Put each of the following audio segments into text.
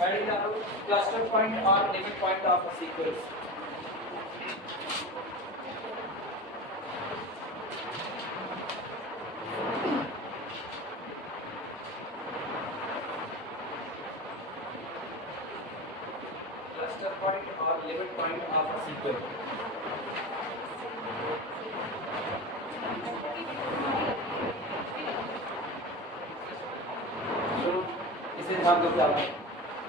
That is the cluster point or limit point of a sequence. Cluster point or limit point of a sequence. इसे ध्यान दो क्या है,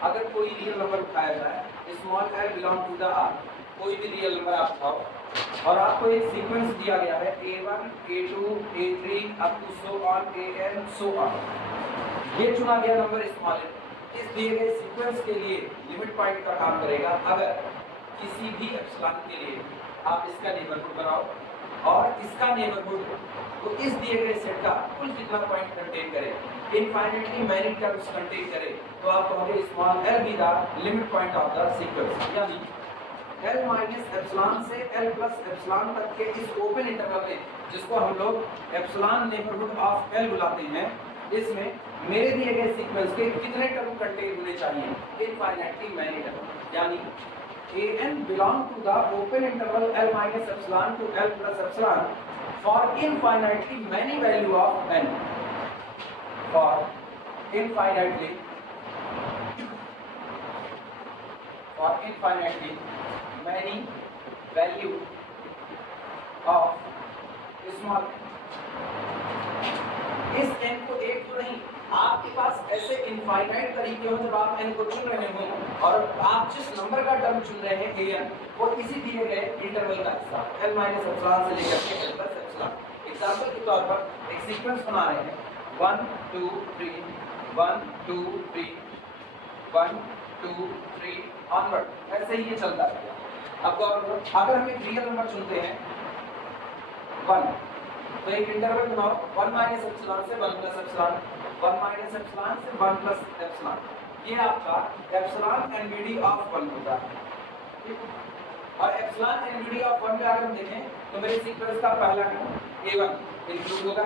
अगर कोई रियल नंबर उठाया जाए small L belong to the R, कोई भी रियल नंबर आप उठाओ और आपको एक सीक्वेंस दिया गया है a1 a2 a3 up to so on an so on, ये चुना गया नंबर स्मॉल एल इस दिए गए सीक्वेंस के लिए लिमिट पॉइंट का काम करेगा। अगर किसी भी एप्सिलॉन के लिए आप इसका नेबरहुड बनाओ और इसका नेबरहुड तो इस दिए गए सेट का कुल कितना पॉइंट कंटेन करे, इनफाइनाइटली मैनी टर्म्स कंटेन करे, तो आप कहोगे small L B the limit point of the sequence. यानी एल माइनस एप्सिलॉन से एल प्लस एप्सिलॉन तक के इस ओपन इंटरवल में, जिसको हम लोग एप्सिलॉन नेबरहुड ऑफ एल बुलाते हैं, इसमें मेरे दिए गए सीक्वेंस के कितने टर्म कंटेन होने चाहिए, इनफाइनाइटली मैनी टर्म। यानी an belong to the open interval L minus epsilon to L plus epsilon for infinitely many value of n, for infinitely many value of small। इस n को एक तो नहीं, आपके पास ऐसे इनफाइनाइट तरीके हो जब आप n को चुन रहे हो और आप जिस नंबर का टर्म चुन रहे हैं an, वो इसी दिए गए इंटरवल का हिस्सा L माइनस एप्सिलॉन से लेकर के L प्लस एप्सिलॉन। एग्जांपल के तौर पर एक सीक्वेंस बना रहे हैं 1 2 3 1 2 3 1 2 3 ऑनवर्ड, ऐसे ही ये चलता है। अब अगर हम एक रियल नंबर चुनते हैं 1, तो एक इंटरवल बनाओ 1 माइनस एप्सिलॉन से 1 प्लस एप्सिलॉन, 1 माइनस एप्सिलॉन से 1 प्लस एप्सिलॉन, ये आपका एप्सिलॉन एनवीडी ऑफ 1 होता है। और एप्सिलॉन एनवीडी ऑफ 1 में अगर हम देखें तो मेरे सीक्वेंस का पहला टर्म a1 इंक्लूड होगा,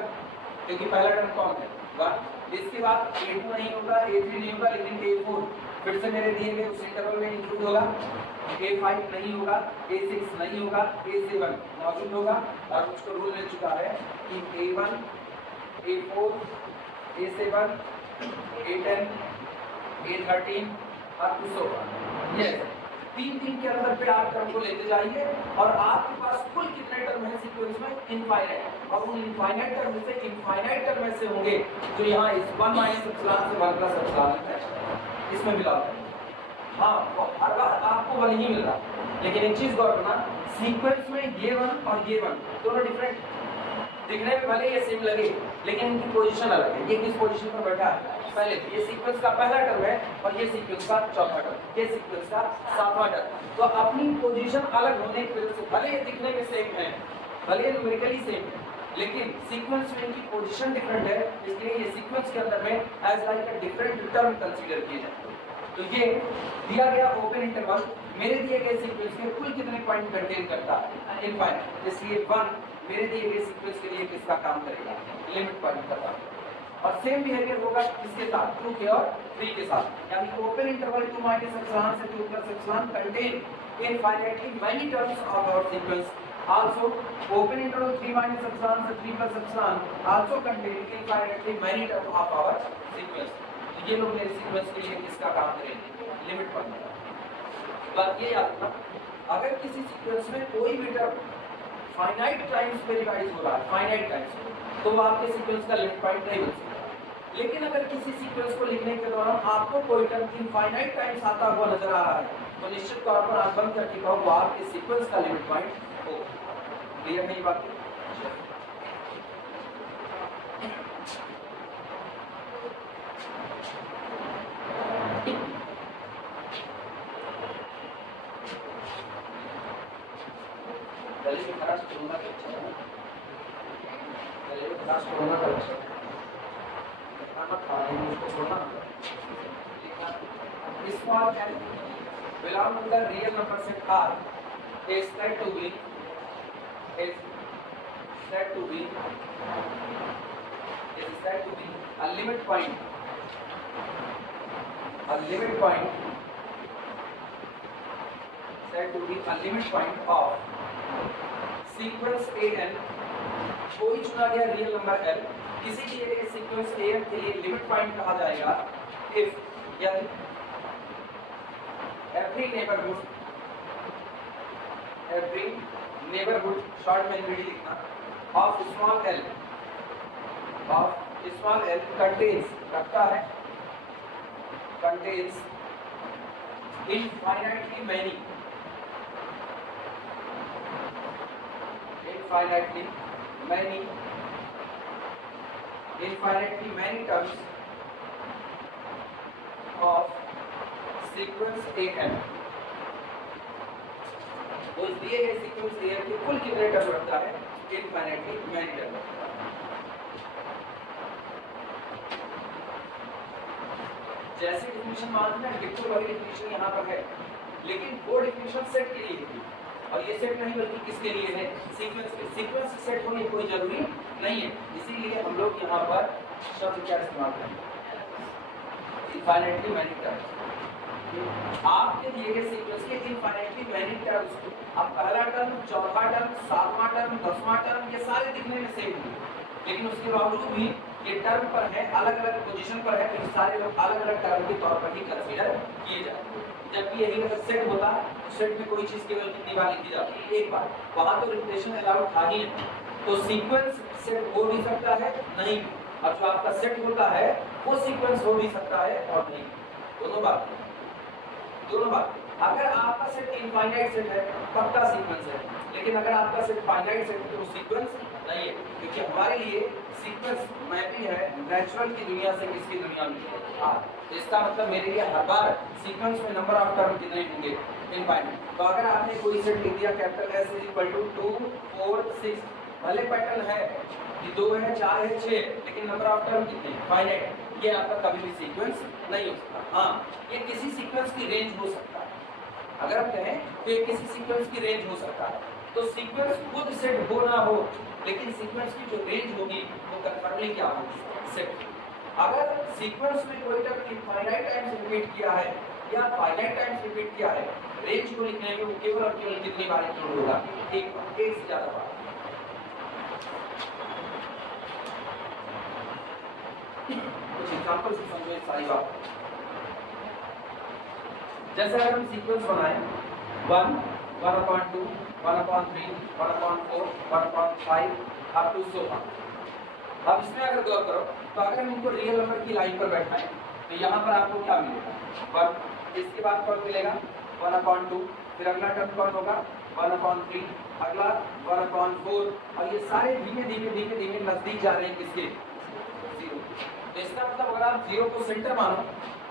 क्योंकि पहला टर्म कौन है 1। इसके बाद a2 नहीं होगा, a3 नहीं होगा, लेकिन a4 फिर से मेरे दिए गए उस इंटरवल में इंक्लूड होगा, a5 नहीं होगा, a6 नहीं होगा, a7 मौजूद होगा। और मुझको रूल मिल चुका है कि a1 a4 a7 a10 a13 और so on, ये तीन के अंदर पे आप टर्म को लेते जाइए और आपके पास कुल कितने टर्म है सीक्वेंस में, इनफाइनाइट। और उन इनफाइनाइट टर्म में से इनफाइनाइट टर्म ऐसे होंगे जो यहाँ इस 1 माइनस एप्सिलॉन से 1 प्लस एप्सिलॉन है, इसमें मिला होता है। हाँ, हर बार आपको 1 ही मिल रहा, लेकिन एक चीज गौर करना, सीक्वेंस में ये 1 और ये 1 दोनों डिफरेंट दिखने में भले ये सेम लगे, लेकिन इनकी पोजीशन अलग है। ये किस पोजीशन पर बैठा है, पहले ये सीक्वेंस का पहला टर्म है और ये सीक्वेंस का चौथा टर्म, ये सीक्वेंस का सातवां टर्म। तो अपनी पोजीशन अलग होने की वजह से भले ये दिखने में सेम है, भले न्यूमेरिकली सेम है, लेकिन सीक्वेंस में इनकी पोजीशन डिफरेंट है, इसलिए ये सीक्वेंस के अंदर में as like a different term consider किए जाते हैं। तो ये दिया गया ओपन इंटरवल मेरे दिए गए सीक्वेंस के कुल कितने पॉइंट कंटेन करता है, इनफाइनाइट। इसलिए 1 मेरे दिए गए सीक्वेंस के लिए किसका काम करेगा, लिमिट पॉइंट का काम। और सेम बिहेवियर होगा इसके साथ 2 के और 3 के साथ। यानी ओपन इंटरवल 2 माइनस एप्सिलॉन से 2 plus epsilon contain infinitely many terms of our sequence. Also open interval 3 minus epsilon से 3 plus epsilon also contain infinitely many term of our sequence. तो ये लोग मेरे सीक्वेंस के लिए किसका काम करेंगे, लिमिट पॉइंट का। बात ये याद रखना, अगर किसी सीक्वेंस में कोई भी टर्म फाइनाइट टाइम्स पे रिवाइज हो रहा है, फाइनाइट टाइम्स, तो वो आपके सीक्वेंस का लिमिट पॉइंट नहीं बन सकता। लेकिन अगर किसी सीक्वेंस को लिखने के दौरान आपको कोई टर्म इनफाइनाइट टाइम्स आता हुआ नजर आ रहा है, तो निश्चित तौर पर आप बंद करके कहो वो आपके सीक्वेंस का लिमिट पॉइंट हो। क्लियर नहीं बात? गले में खराश कोरोना का अच्छा है, गले में खराश कोरोना का अच्छा है, खाना खा रहे हैं उसको छोड़ना। Small L belong to the real number set R is said to be a limit point a limit point said to be a limit point of sequence an, कोई चुना गया रियल नंबर l किसी दिए गए sequence an के लिए limit point कहा जाएगा इफ यदि every neighborhood शॉर्ट में एनबीडी लिखना of small l contains रखता है contains infinitely many terms of sequence an, तो इस दिए गए सीक्वेंस an के कुल कितने टर्म रखता है इनफाइनाइटली मैनी टर्म। जैसे डिफिनेशन मानते हैं डिक्टो वाली डिफिनेशन यहाँ पर है, लेकिन वो डिफिनेशन सेट के लिए है और ये सेट नहीं बल्कि किसके लिए है सीक्वेंस के। सीक्वेंस सेट होने कोई जरूरी नहीं है, इसीलिए हम लोग यहाँ पर शब्द क्या इस्तेमाल करेंगे इनफाइनाइटली मैनी टर्म्स। आपके दिए गए सीक्वेंस के इनफाइनाइटली मैनी टर्म्स, अब पहला टर्म, चौथा टर्म, सातवां टर्म, 10वां टर्म, ये सारे दिखने में सेम होंगे, लेकिन उसके बावजूद भी ये टर्म पर है, अलग अलग पोजीशन पर है, तो सारे लोग अलग अलग टर्म के तौर पर ही कंसीडर किए जाते हैं। जबकि यही अगर सेट होता तो सेट में कोई चीज केवल कितनी बार लिखी जाती एक बार, वहां तो रिपीटेशन अलाउड था ही नहीं, तो सीक्वेंस सेट हो भी सकता है नहीं, अब जो आपका सेट होता है वो सीक्वेंस हो भी सकता है और नहीं, दोनों बात। अगर आपका सेट इनफाइनाइट सेट है पक्का सीक्वेंस है, लेकिन अगर आपका सेट फाइनाइट सेट है तो वो सीक्वेंस नहीं है, क्योंकि हमारे लिए सीक्वेंस मैपिंग है नेचुरल की दुनिया से किसकी दुनिया में। तो इसका मतलब मेरे लिए हर बार सीक्वेंस में नंबर ऑफ टर्म कितने होंगे इनफाइनाइट। तो अगर आपने कोई सेट लिख दिया कैपिटल S = 2 4 6, भले पैटर्न है कि 2 है 4 है 6, लेकिन नंबर ऑफ टर्म कितने फाइनाइट, ये आपका कभी भी सीक्वेंस नहीं हो सकता। हाँ, ये किसी सीक्वेंस की रेंज हो सकता है, अगर हम कहें तो ये किसी सीक्वेंस की रेंज हो सकता है। तो सीक्वेंस खुद सेट हो ना हो, लेकिन सीक्वेंस की जो रेंज होगी वो कंफर्मली क्या होगी सेट। अगर सीक्वेंस में कोई टर्म इनफाइनाइट टाइम्स रिपीट किया है या फाइनाइट टाइम्स रिपीट किया है, रेंज को लिखने में वो केवल और केवल कितनी बार इंक्लूड होगा एक से ज्यादा बार। कुछ एग्जांपल से समझो इस सारी बात। जैसे अगर हम सीक्वेंस बनाएं 1 1/2 1/3 1/4 1/5 अप टू so on। अब इसमें अगर गौर करो तो अगर हम इनको रियल नंबर की लाइन पर बैठाएं तो यहाँ पर आपको क्या मिलेगा 1, इसके बाद कौन मिलेगा 1/2, फिर अगला टर्म कौन होगा 1/3, अगला 1/4, और ये सारे धीमे धीमे नजदीक जा रहे हैं किसके 0। तो इसका मतलब अगर आप 0 को सेंटर मानो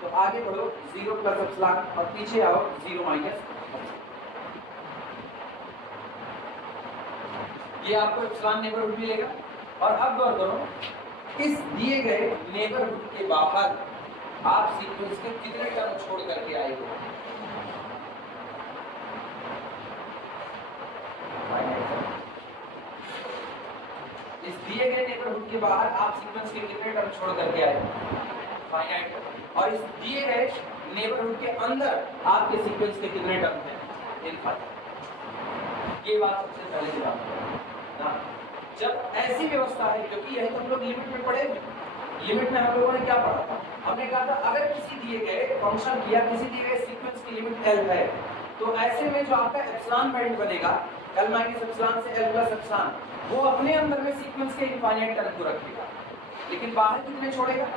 तो आगे बढ़ो 0 + एप्सिलॉन और पीछे आओ 0 - ये आपको एप्सिलॉन नेबरहुड मिलेगा। और अब गौर करो इस दिए गए नेबरहुड के बाहर आप सीक्वेंस के कितने टर्म छोड़ करके आए हो। इस दिए गए नेबरहुड के बाहर आप सीक्वेंस के कितने टर्म छोड़ करके आए फाइनाइट, और इस दिए गए नेबरहुड के अंदर आपके सीक्वेंस के कितने टर्म हैं इनफाइनाइट। ये बात सबसे पहले की बात है। जब ऐसी व्यवस्था है, क्योंकि यही तो हम लोग लिमिट में पढ़े हुए, लिमिट में हम लोगों ने क्या पढ़ा था, हमने कहा था अगर किसी दिए गए फंक्शन या किसी दिए गए सीक्वेंस की लिमिट l है तो ऐसे में जो आपका एप्सिलॉन बैंड बनेगा l - एप्सिलॉन से l + एप्सिलॉन, वो अपने अंदर में सीक्वेंस के इनफाइनाइट टर्म को रखेगा, लेकिन बाहर कितने छोड़ेगा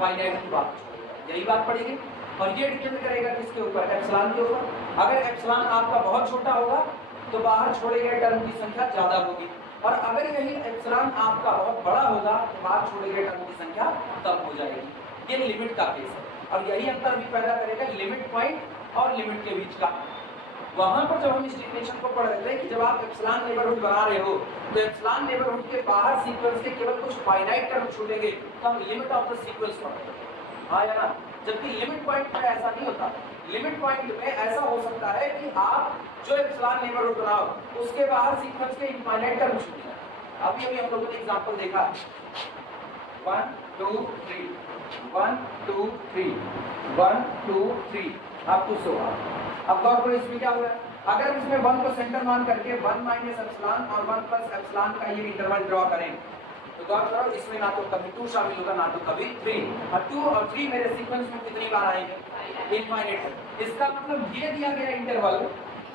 फाइनाइट की बात छोड़ेगा। यही बात पड़ेगी और ये डिपेंड करेगा किसके ऊपर एप्सिलॉन के ऊपर। अगर एप्सिलॉन आपका बहुत छोटा होगा तो बाहर छोड़े गए टर्म की संख्या ज्यादा होगी, और अगर यही एप्सिलॉन आपका बहुत बड़ा होगा तो बाहर छोड़े गए टर्म की संख्या कम हो जाएगी। ये लिमिट का केस है, और यही अंतर भी पैदा करेगा लिमिट पॉइंट और लिमिट के बीच का। वहां पर जब हम इस डेफिनेशन को पढ़ रहे थे कि जब आप एप्सिलॉन नेबरहुड बना रहे हो तो एप्सिलॉन नेबरहुड के बाहर सीक्वेंस के केवल कुछ फाइनाइट टर्म छूटेंगे तो हम लिमिट ऑफ द सीक्वेंस पढ़ते हैं, हाँ या ना। जबकि लिमिट पॉइंट में ऐसा नहीं होता। लिमिट पॉइंट में ऐसा हो सकता है कि आप जो एप्सिलॉन नेबरहुड बनाओ उसके बाहर सीक्वेंस के इनफाइनाइट टर्म छूट जाए। अभी हम लोगों ने एग्जांपल देखा 1 2 3, 1 2 3 1 2 3 अप टू 100। अब गौर करो इसमें क्या हुआ, अगर इसमें 1 को सेंटर मान करके 1 माइनस एप्सिलॉन और 1 प्लस एप्सिलॉन का ये इंटरवल ड्रॉ करें तो गौर करो इसमें ना तो कभी 2 शामिल होगा ना तो कभी 3, और 2 और 3 मेरे सीक्वेंस में कितनी बार आएंगे, इनफाइनाइट। इसका मतलब ये दिया गया इंटरवल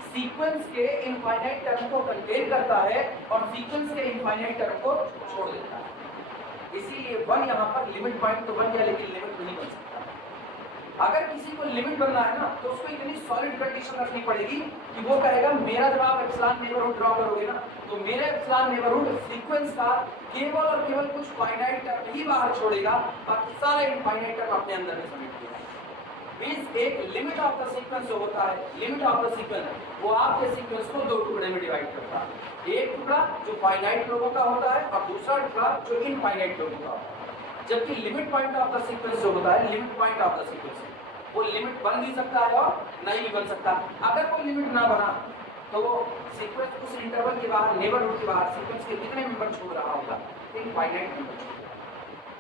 सीक्वेंस के इनफाइनाइट टर्म को कंटेन करता है और सीक्वेंस के इनफाइनाइट टर्म को छोड़ देता है। इसीलिए 1 यहाँ पर लिमिट पॉइंट तो बन गया लेकिन लिमिट नहीं बन सकता। अगर किसी को लिमिट बनना है ना तो उसको इतनी सॉलिड कंडीशन रखनी पड़ेगी कि वो कहेगा मेरा जब आप एप्सिलॉन नेबरहुड ड्रॉ करोगे ना तो मेरा एप्सिलॉन नेबरहुड सीक्वेंस का केवल और केवल कुछ फाइनाइट टर्म ही बाहर छोड़ेगा, बाकी सारे इनफाइनाइट टर्म अपने अंदर में समेट लेगा। मींस एक लिमिट ऑफ द सीक्वेंस जो होता है, लिमिट ऑफ द सीक्वेंस वो आपके सीक्वेंस को 2 टुकड़े में डिवाइड करता है। एक टुकड़ा जो फाइनाइट लोगों का होता है और दूसरा टुकड़ा जो इनफाइनाइट लोगों का होता है। जबकि limit point of the sequence जो होता है, limit point of the sequence वो लिमिट बन भी सकता है और नहीं भी बन सकता। अगर कोई लिमिट ना बना तो सीक्वेंस उस इंटरवल के बाहर, नेबरहुड के बाहर सीक्वेंस के कितने मेंबर छोड़ रहा होगा, इनफाइनाइट मेंबर छोड़।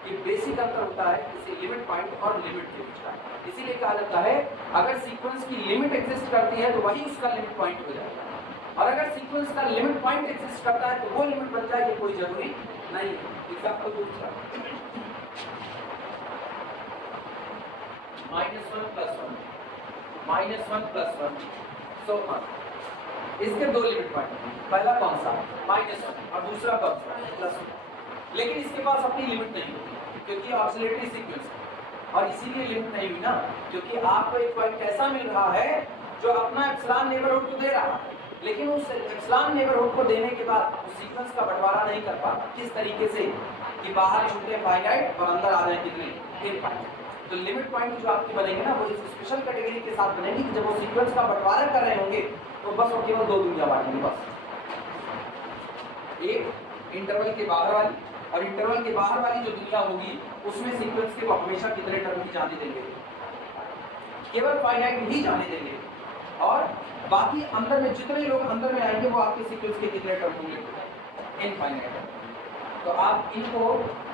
ये बेसिक अंतर होता है इसी लिमिट पॉइंट और लिमिट के बीच का। इसीलिए कहा जाता है अगर सीक्वेंस की लिमिट एग्जिस्ट करती है तो वही उसका लिमिट पॉइंट हो जाएगा, और अगर सीक्वेंस का लिमिट पॉइंट एग्जिस्ट करता है तो वो लिमिट बन जाए, ये कोई जरूरी नहीं है। एग्जांपल दूसरा -1 + 1 -1 + 1 सो इसके 2 लिमिट पॉइंट, पहला कौन सा -1 और दूसरा कौन सा +1। लेकिन इसके पास अपनी लिमिट नहीं होती क्योंकि ऑक्सिलेटरी सीक्वेंस है, और इसीलिए लिमिट नहीं हुई ना क्योंकि आपको एक पॉइंट ऐसा मिल रहा है जो अपना एप्सिलॉन नेबरहुड को दे रहा है, लेकिन उस एप्सिलॉन नेबरहुड को देने के बाद उस सीक्वेंस का बंटवारा नहीं कर पाता। किस तरीके से कि बाहर छूटे फाइनाइट और अंदर आ जाए कितने इनफाइनाइट। तो लिमिट पॉइंट जो आपके बनेंगे ना वो इस स्पेशल कैटेगरी के साथ बनेगी कि जब वो सीक्वेंस का बंटवारा कर रहे होंगे तो बस वो केवल 2 दुनिया बांटेंगे, बस एक इंटरवल के बाहर वाली, और इंटरवल के बाहर वाली जो दुनिया होगी उसमें सीक्वेंस के वो हमेशा कितने टर्म ही जाने देंगे, केवल फाइनाइट ही जाने देंगे, और बाकी अंदर में जितने लोग अंदर में आएंगे वो आपके सीक्वेंस के कितने टर्म होंगे, इनफाइनाइट। तो आप इनको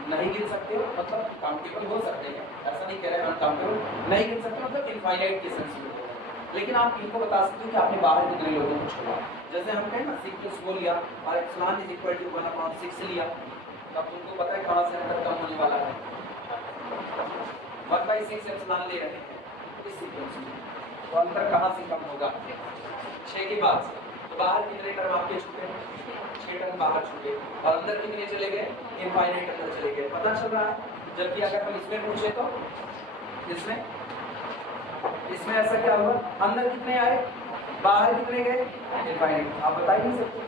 नहीं गिन सकते हो, मतलब काउंटेबल हो सकते हैं, ऐसा नहीं कह रहे हैं अनकाउंटेबल नहीं गिन सकते, मतलब इनफाइनाइट के सेंस में, लेकिन आप इनको बता सकते हो कि आपने बाहर कितने लोगों को छोड़ा। जैसे हम कहें ना सीक्वेंस वो लिया और एप्सिलॉन = 1/6 लिया, तब तुमको पता है कहाँ से अंतर कम होने वाला है, 1/6 एप्सिलॉन ले रहे हैं इस सीक्वेंस में, तो अंतर कहाँ से कम होगा, 6 के बाद से। तो बाहर कितने टर्म आपके छूटे, 6 टर्म बाहर छूटे, और अंदर कितने चले गए, इनफाइनाइट अंदर चले गए, पता चल रहा है। जबकि अगर हम इसमें पूछे तो इसमें ऐसा क्या हुआ, अंदर कितने आए, बाहर कितने गए, इनफाइनाइट। आप बता ही नहीं सकते।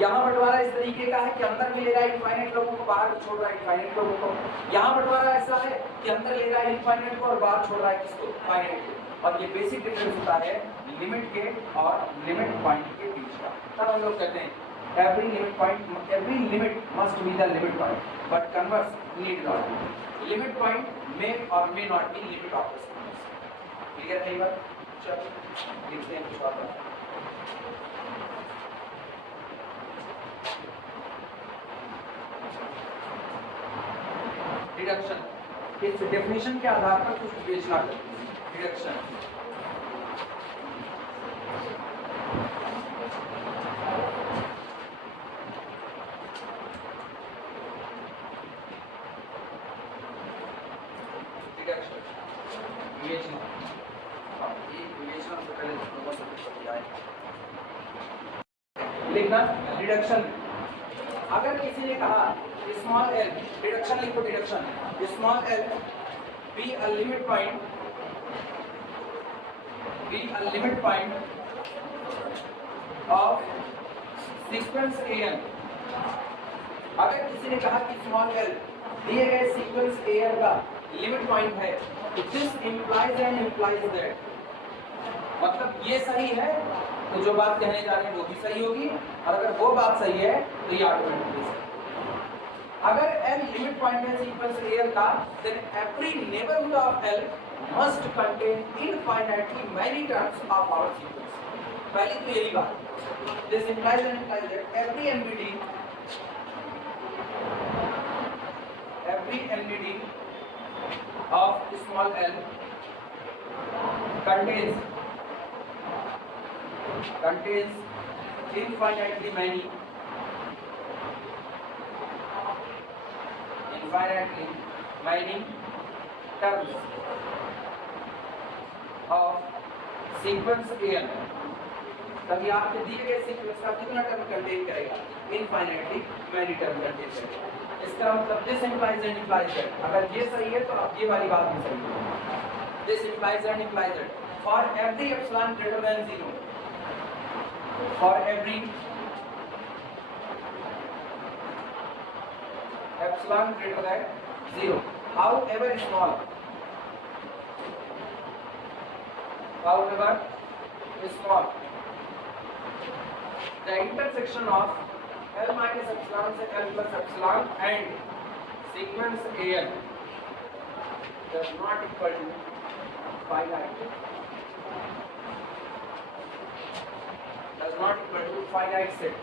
यहाँ बंटवारा इस तरीके का है कि अंदर भी ले रहा है इनफाइनाइट लोगों को, बाहर छोड़ रहा है इनफाइनाइट लोगों को। यहाँ बंटवारा ऐसा है कि अंदर ले रहा है इनफाइनाइट को और बाहर छोड़ रहा है किसको, फाइनाइट को। और ये बेसिक डिफरेंस होता है लिमिट के और लिमिट पॉइंट के बीच का। तब हम लोग कहते हैं every limit must be the limit point, but converse need not be. Limit point may or may not be limit of the sequence. Clear है ये बात? चलो लिखते हैं कुछ और। डिडक्शन, इस डेफिनेशन के आधार पर कुछ विवेचना करते हैं। डिडक्शन लिखना डिडक्शन। अगर किसी ने कहा स्मॉल एल, डिडक्शन लिखो, deduction small L be a limit point, of sequence N. अगर किसी ने कहा कि स्मॉल एल दिए गए सीक्वेंस एन का लिमिट पॉइंट है, तो this implies and implies that, मतलब ये सही है तो जो बात कहने जा रहे हैं वो भी सही होगी, और अगर वो बात सही है तो ये ऑटोमेटिकली सही। अगर एल लिमिट पॉइंट है सीक्वेंस एल का, then every neighbourhood of L must contain infinitely many terms of our sequence. पहली तो यही बात, this implies and implies that every NBD of small l contains infinitely many terms of sequence an। तभी आपके दिए गए sequence का कितना टर्म कंटेन करेगा? इनफाइनाइटली मैनी टर्म कंटेन करेगा। इसका मतलब this implies and implies that, अगर ये सही है तो अब ये वाली बात भी सही है। This implies and implies that for every epsilon greater than 0, for every epsilon greater than 0 however small the intersection of L minus epsilon से L plus epsilon and sequence AN does not equal to finite set।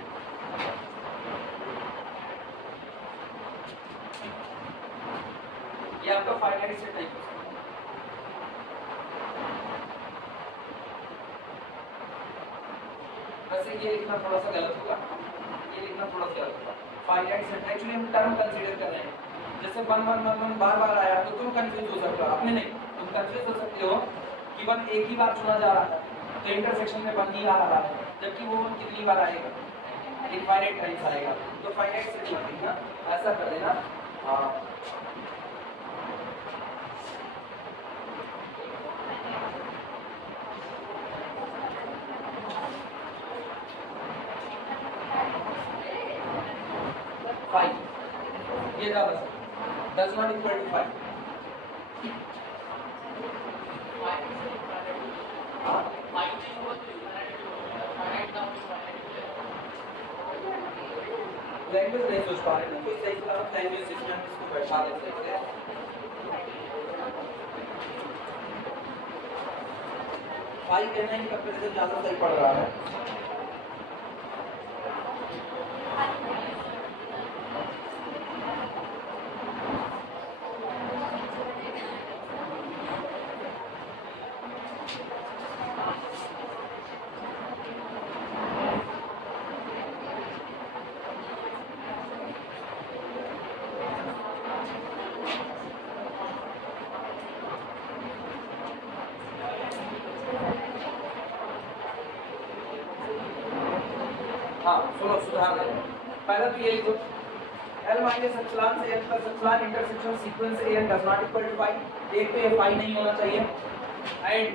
ये आपका finite set नहीं हो सकता। वैसे ये लिखना थोड़ा सा गलत होगा, फाइनाइट सेट एक्चुअली हम टर्म कंसीडर कर रहे हैं। जैसे 1 1 1 1 बार बार आया तो तुम कंफ्यूज हो सकते हो, आपने नहीं, तुम कंफ्यूज हो सकते हो कि 1 एक ही बार चुना जा रहा है तो इंटरसेक्शन में 1 ही आ रहा है, जबकि वो 1 कितनी बार आएगा? इनफाइनाइट टाइम्स आएगा। तो फाइनाइट सेट मत लिखना, ऐसा कर देना। ये ज्यादा does not equal to 5। Language नहीं सोच पा रहे ना, कोई सही लैंग्वेज सिस्टम इसको बैठा देते हैं। 5 कहना ही कंपैरिजन ज्यादा सही पड़ रहा है। हाँ सुनो, सुधार दे। पहला तो ये लिखो L minus epsilon से L plus epsilon intersection sequence AN does not equal to 5। एक तो ये 5 नहीं होना चाहिए and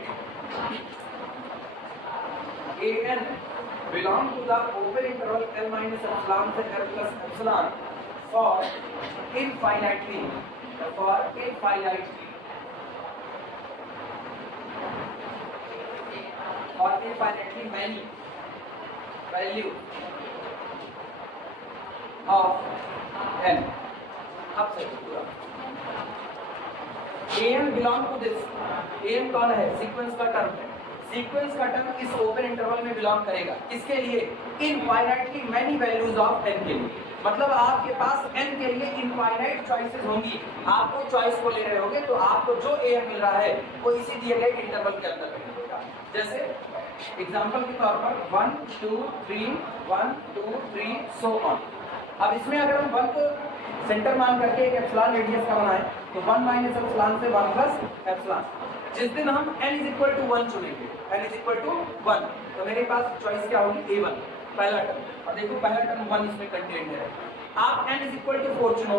AN belong to the open interval L minus epsilon से L plus epsilon for infinitely many value of n। अब से पूरा an belong to this, an कौन है? सीक्वेंस का टर्म है। सीक्वेंस का टर्म इस ओपन इंटरवल में बिलोंग करेगा। किसके लिए? Infinitely many values of n के लिए। मतलब आपके पास n के लिए इनफाइनाइट चॉइसेस होंगी, आप कोई चॉइस को ले रहे होगे तो आपको जो an मिल रहा है वो इसी दिए गए इंटरवल के अंदर मिलेगा। जैसे एग्जांपल के तौर पर 1 2 3 1 2 3 सो ऑन। अब इसमें अगर हम 1 को सेंटर मान करके एक एप्सिलॉन रेडियस का बनाएं तो 1 माइनस एप्सिलॉन से 1 प्लस एप्सिलॉन। जिस दिन हम n = 1 चुनेंगे, n = 1, तो मेरे पास चॉइस क्या होगी? A1 पहला टर्म। और देखो पहला टर्म 1 इसमें कंटेन्ड है। आप n = 4 चुनो,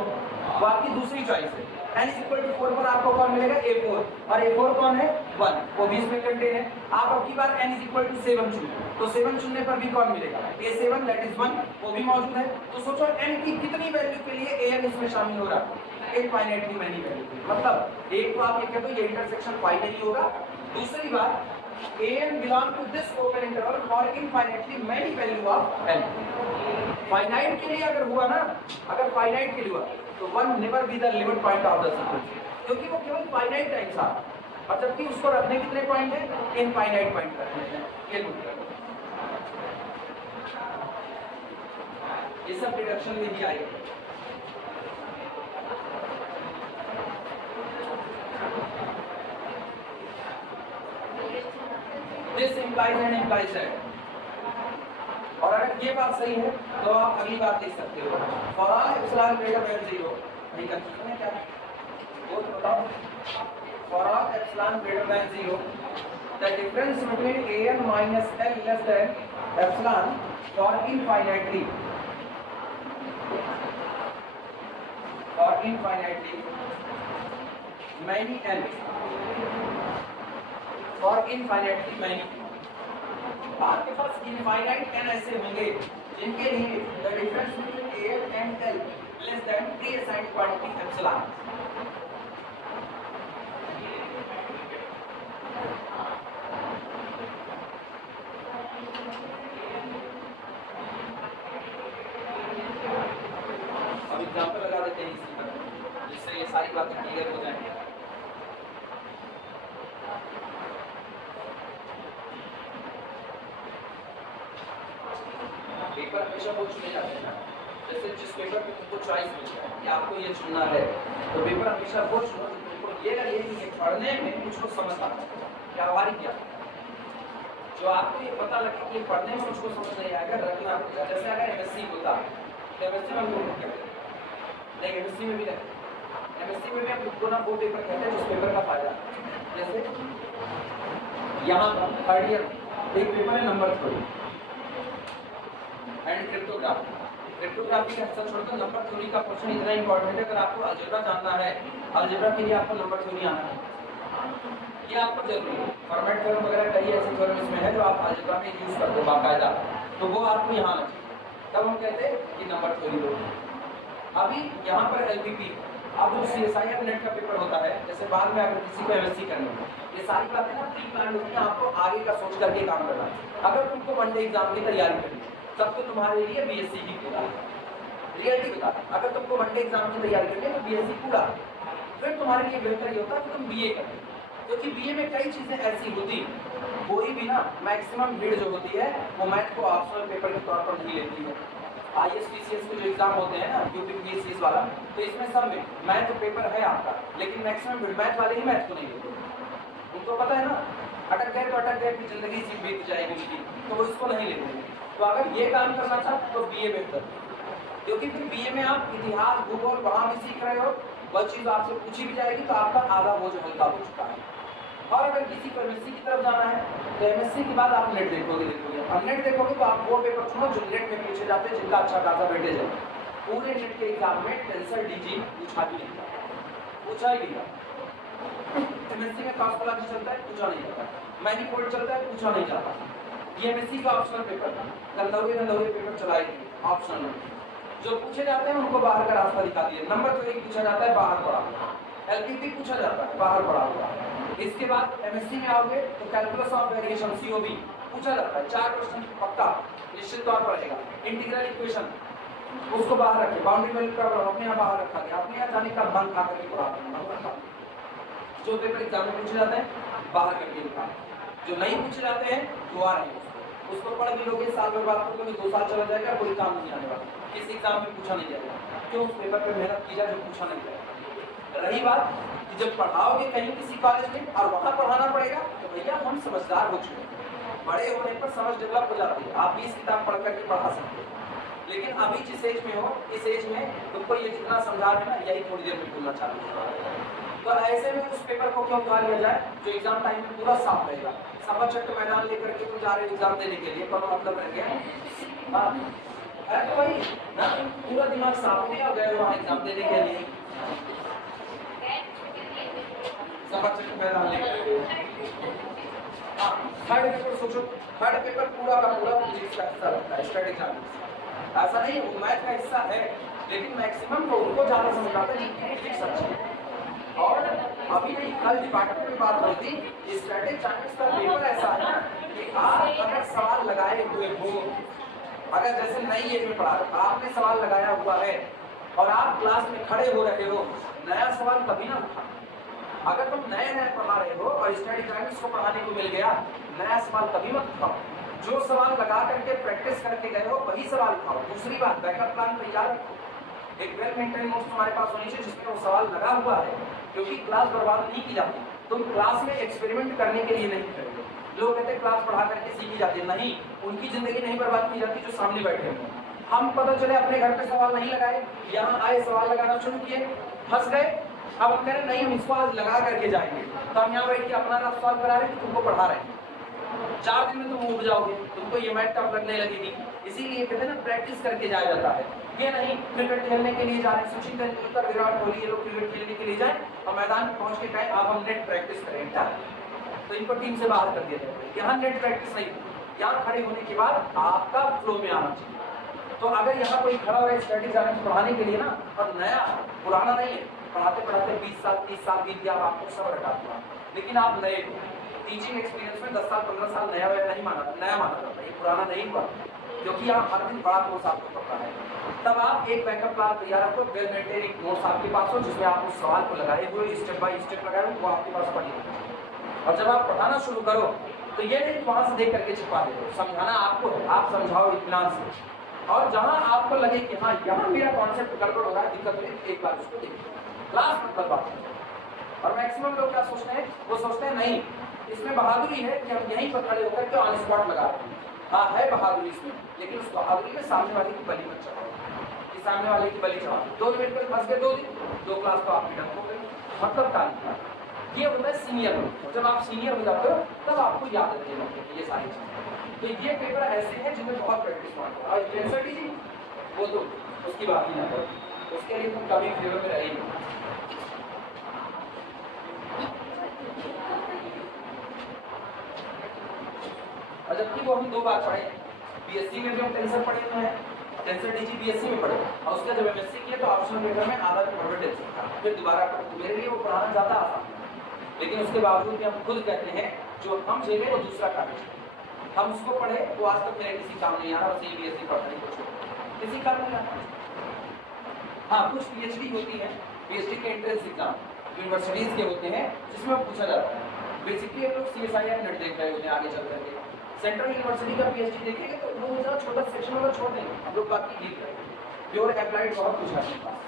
वो आपकी दूसरी चॉइस है। n = 4 पर आपको कौन मिलेगा? A4। और A4 कौन है? 1, वो भी इसमें कंटेन है। आप अब की बार n = 7 चुनो, तो 7 चुनने पर भी कौन मिलेगा? A7 दैट इज 1, वो भी मौजूद है। तो सोचो n की कितनी वैल्यू के लिए an इसमें शामिल हो रहा है? Infinitely many value. मतलब एक तो आप ये कहते हो ये इंटरसेक्शन 5 नहीं होगा। दूसरी बात an belong to this open interval for infinitely many value of n। Finite के लिए अगर हुआ ना, अगर फाइनाइट के लिए हुआ तो 1 never be the limit point of the sequence, क्योंकि वो केवल फाइनाइट टाइम्स आ, और जबकि उसको रखने कितने पॉइंट है? इनफाइनाइट पॉइंट रखने हैं। ये नोट करो, ये सब डिडक्शन में ही आएगा। This implies and implies that. और अगर ये बात सही है तो आप अगली बात देख सकते हो, for all epsilon greater than 0, नहीं कंफ्यूजन है क्या? वो तो बताओ, for all epsilon greater than 0 the difference between an minus l less than epsilon for infinitely many n for infinitely many, आपके पास इनफाइनाइट n ऐसे होंगे जिनके लिए the difference between an and l less than pre-assigned quantity epsilon. अब example लगा देते हैं इसी पर, जिससे ये सारी बातें क्लियर हो जाएंगी। पेपर हमेशा वो चुने जाते हैं ना, जैसे जिस पेपर में तुमको चॉइस मिलता है कि आपको ये चुनना है, तो पेपर हमेशा वो चुनो तुमको ये लगे कि ये पढ़ने में मुझको समझ आता है, व्यावहारिक क्या जो आपको ये पता लगे कि पढ़ने में मुझको समझ नहीं आएगा, रखना पड़ेगा। जैसे अगर एमएससी होता तो एमएससी में हम लोग नहीं, एमएससी में भी नहीं, एमएससी में भी हम लोग ना वो पेपर कहते हैं जिस पेपर का फायदा, जैसे यहाँ पर थर्ड ईयर एक पेपर है number theory and cryptography. Cryptography का हिस्सा छोड़कर नंबर थ्योरी का पोर्शन इतना इंपॉर्टेंट है। अगर आपको अलजेब्रा जानना है, अलजेब्रा के लिए आपको नंबर थ्योरी आना है, ये आपको जरूरी है। फॉर्मेट थ्योरम वगैरह कई ऐसे थ्योरम इसमें है जो आप अलजेब्रा में यूज करते हो बाकायदा, तो वो आपको यहाँ आना चाहिए, तब हम कहते हैं कि नंबर थ्योरी दो। अभी यहाँ पर एलपीपी, अब जो सीएसआईआर नेट का पेपर होता है, जैसे बाद में अगर किसी को एमएससी करनी है, ये सारी बातें ना प्री प्लान होती हैं, आपको आगे का सोच करके काम करना। अगर तुमको वनडे एग्जाम की तैयारी करनी है तब तो तुम्हारे लिए बीएससी ही पूरा है, रियलिटी बता। अगर तुमको वनडे एग्जाम की तैयारी करनी है तो बीएससी पूरा, फिर तुम्हारे लिए बेहतर ये होता कि तुम बीए करो, क्योंकि बीए में कई चीज़ें ऐसी होती, कोई भी ना मैक्सिमम भीड़ जो होती है वो मैथ को ऑप्शनल पेपर के तौर पर नहीं लेती है। आईएसपीसीएस के जो एग्जाम होते हैं ना यूपीपीएससी वाला, तो इसमें सब में मैथ पेपर है आपका, लेकिन मैक्सिमम भीड़ मैथ वाले ही मैथ को नहीं लेते। उनको पता है ना अटक गए तो अटक गए, फिर जिंदगी सी बीत जाएगी उसकी, तो वो इसको नहीं लेते। तो अगर ये काम करना था तो बीए बेहतर, क्योंकि फिर बीए में आप इतिहास भूगोल वहाँ भी सीख रहे हो, वह चीज़ आपसे पूछी भी जाएगी तो आपका आधा बोझ हल्का हो चुका है। और अगर किसी को एमएससी की तरफ जाना है तो एमएससी के बाद आप नेट देखोगे, अब नेट देखोगे तो आप वो पेपर चुनो जो नेट में पूछे जाते हैं, जिनका अच्छा खासा वेटेज है। पूरे नेट के एग्जाम में टेंसर डीजी पूछा भी नहीं, पूछा ही नहीं। एमएससी में कॉस्मोलॉजी चलता है, पूछा नहीं जाता, मैनीफोल्ड चलता है, पूछा नहीं जाता। ये एमएससी का ऑप्शनल पेपर था, गंदौरे पेपर चलाएगी ऑप्शनल में, जो पूछे जाते हैं उनको बाहर का रास्ता दिखा दिए। नंबर थ्योरी पूछा जाता है, बाहर पड़ा हुआ, एलपीपी पूछा जाता है, बाहर पड़ा हुआ। इसके बाद एमएससी में आओगे तो कैलकुलस ऑफ वेरिएशन सीओबी पूछा जाता है, 4 क्वेश्चन पक्का निश्चित तौर पर रहेगा। इंटीग्रल इक्वेशन उसको बाहर रखे, बाउंड्री वैल्यू प्रॉब्लम अपने यहाँ बाहर रखा गया, अपने यहाँ जाने का भान खा करके पढ़ा, जो पेपर एग्जाम में पूछे जाते हैं बाहर करके लिखा, जो नहीं पूछे जाते हैं तो आ रहे हैं उसको पढ़ भी लोगे, साल बर्बाद कर लोगे, 2 साल चला जाएगा, कोई काम नहीं आने वाला, किसी एग्जाम में पूछा नहीं जाएगा। क्यों? उस पेपर पे मेहनत की जाए जो पूछा नहीं जाएगा। रही बात कि जब पढ़ाओगे कहीं किसी कॉलेज में और वहाँ पढ़ाना पड़ेगा, तो भैया हम समझदार हो चुके हैं, बड़े होने पर समझ डेवलप हो जाती है, आप 20 किताब पढ़ करके पढ़ा सकते हो। लेकिन अभी जिस एज में हो, इस एज में तुमको ये जितना समझा रहे हैं ना, यही थोड़ी देर में भूलना चालू होगा। तो ऐसे में उस पेपर को क्यों उठा लिया जाए जो एग्जाम टाइम में पूरा साफ रहेगा। सफा चक्र मैदान लेकर के तुम जा रहे हो एग्जाम देने के लिए, तो मतलब रह गया अरे भाई ना, पूरा दिमाग साफ नहीं हो गया वहाँ एग्जाम देने के लिए, सफा चक्र मैदान लेकर। हाँ, थर्ड पेपर सोचो, थर्ड पेपर पूरा का पूरा फिजिक्स का हिस्सा लगता है, स्टैटिक। ऐसा नहीं वो मैथ का हिस्सा है, लेकिन मैक्सिमम तो उनको ज़्यादा समझ आता है जिनकी फिजिक्स अच्छी है। और अभी नहीं, कल डिपार्टमेंट में बात होती, स्टैटिक चाइनीज का पेपर ऐसा है कि आप अगर सवाल लगाए हुए हो, अगर जैसे नई एज में पढ़ा रहे आपने सवाल लगाया हुआ है और आप क्लास में खड़े हो रहे हो, नया सवाल कभी ना उठा। अगर तुम नए नए पढ़ा रहे हो और स्टैटिक चाइनीज को पढ़ाने को मिल गया, नया सवाल कभी मत उठाओ। जो सवाल लगा करके प्रैक्टिस करके गए हो वही सवाल उठाओ। दूसरी बात, बैकअप प्लान तैयार रखो, एक वेल मेंटेन नोट्स तुम्हारे पास होनी चाहिए जिसमें वो सवाल लगा हुआ है, क्योंकि क्लास बर्बाद नहीं की जाती। तुम क्लास में एक्सपेरिमेंट करने के लिए नहीं करोगे, लोग कहते हैं क्लास पढ़ा करके सीखी जाती है, नहीं, उनकी जिंदगी नहीं बर्बाद की जाती जो सामने बैठे हैं। हम पता चले अपने घर पे सवाल नहीं लगाए, यहाँ आए सवाल लगाना शुरू किए, फंस गए। अब हम कह रहे नहीं, हम इसको आज लगा करके जाएंगे, तो हम यहाँ बैठ के अपना रफ सवाल करा रहे हैं कि तुमको पढ़ा रहे हैं। 4 दिन में तुम उठ जाओगे, तुमको ये मैथ टफ लगने लगेगी। इसीलिए कहते हैं ना, प्रैक्टिस करके जाया जाता है। ये नहीं क्रिकेट खेलने के लिए जा रहे हैं, सचिन तेंदुलकर, विराट कोहली, ये लोग क्रिकेट खेलने के लिए जाए और मैदान में पहुंच के कहें अब हम नेट प्रैक्टिस करेंगे, तो इनको टीम से बाहर कर दिया जाएगा। यहाँ नेट प्रैक्टिस नहीं, यहाँ खड़े होने के बाद आपका फ्लो में आना चाहिए। तो अगर यहाँ कोई खड़ा हुआ है स्टैटिक्स पढ़ाने के लिए ना, और नया पुराना नहीं है, पढ़ाते पढ़ाते 20 साल 30 साल बीत गया, आपको सब रटा हुआ, लेकिन आप नए टीचिंग एक्सपीरियंस में 10 साल 15 साल नया नहीं नया माना जाता, ये पुराना नहीं हुआ, क्योंकि आप हर दिन बड़ा कोर्स आपको पढ़ना है। तब आप एक बैकअप प्लान तैयार रखो, वेल मेंटेन एक नोट्स आपके पास हो, जिसमें आप उस सवाल को लगाए हुए स्टेप बाय स्टेप लगाए हो, वो आपके पास पढ़िए। और जब आप पढ़ाना शुरू करो तो ये नहीं वहां से देख करके छिपा दे, समझाना आपको है, आप समझाओ इत्मीनान से। और जहां आपको लगे कि हाँ यहाँ मेरा कॉन्सेप्ट गड़बड़ हो रहा है, दिक्कत हो रही है, एक बार उसको देखिए, क्लास मतलब बात। और मैक्सिमम लोग क्या सोचते हैं, वो सोचते हैं नहीं इसमें बहादुरी है कि हम यहीं पर खड़े होकर के ऑन स्पॉट लगा रहे हैं। हाँ है बहादुरी इसमें, लेकिन उस बहादुरी में सामने वाले की बलि मत चढ़ाओ, कि सामने वाले की बलि चढ़ाओ। 2 मिनट में फंस गए, 2 दिन 2 क्लास तो आपकी डंप हो गई, मतलब काम। ये होता है सीनियर हो, जब आप सीनियर हो जाते हो तब आपको याद रखनी होती ये सारी चीजें। तो ये पेपर ऐसे हैं जिनमें बहुत प्रैक्टिस मांगते हैं। और टेंसर जी वो तो उसकी बात ही ना करो, उसके लिए तुम कभी फेवर में रहेंगे। और जबकि वो हम 2 बार पढ़े, बीएससी में भी हम टेंसर पढ़े हुए हैं, टेंसर डीजी बीएससी में पढ़े, और उसका जब एमएससी किया तो ऑप्शनल पेपर में आधा पेपर टेंसर था, फिर दोबारा पढ़े। तो मेरे लिए वो पढ़ाना ज़्यादा आसान, लेकिन उसके बावजूद भी हम खुद कहते हैं जो हम झेले वो दूसरा काम है। हम उसको पढ़े वो आज तक मेरे किसी काम नहीं आ रहा, बस बीएससी पढ़ने कुछ किसी काम नहीं आता। हाँ कुछ पीएचडी होती है, पीएचडी के एंट्रेंस एग्जाम यूनिवर्सिटीज़ के होते हैं जिसमें पूछा जाता है। बेसिकली हम लोग CSIR नेट देख रहे होते हैं आगे चल करके, सेंट्रल यूनिवर्सिटी का पीएचडी देखेंगे तो वो जरा छोटा सेक्शन होगा, छोड़ देंगे, हम लोग बाकी लिख रहे हैं। प्योर अप्लाइड बहुत कुछ है अपने पास।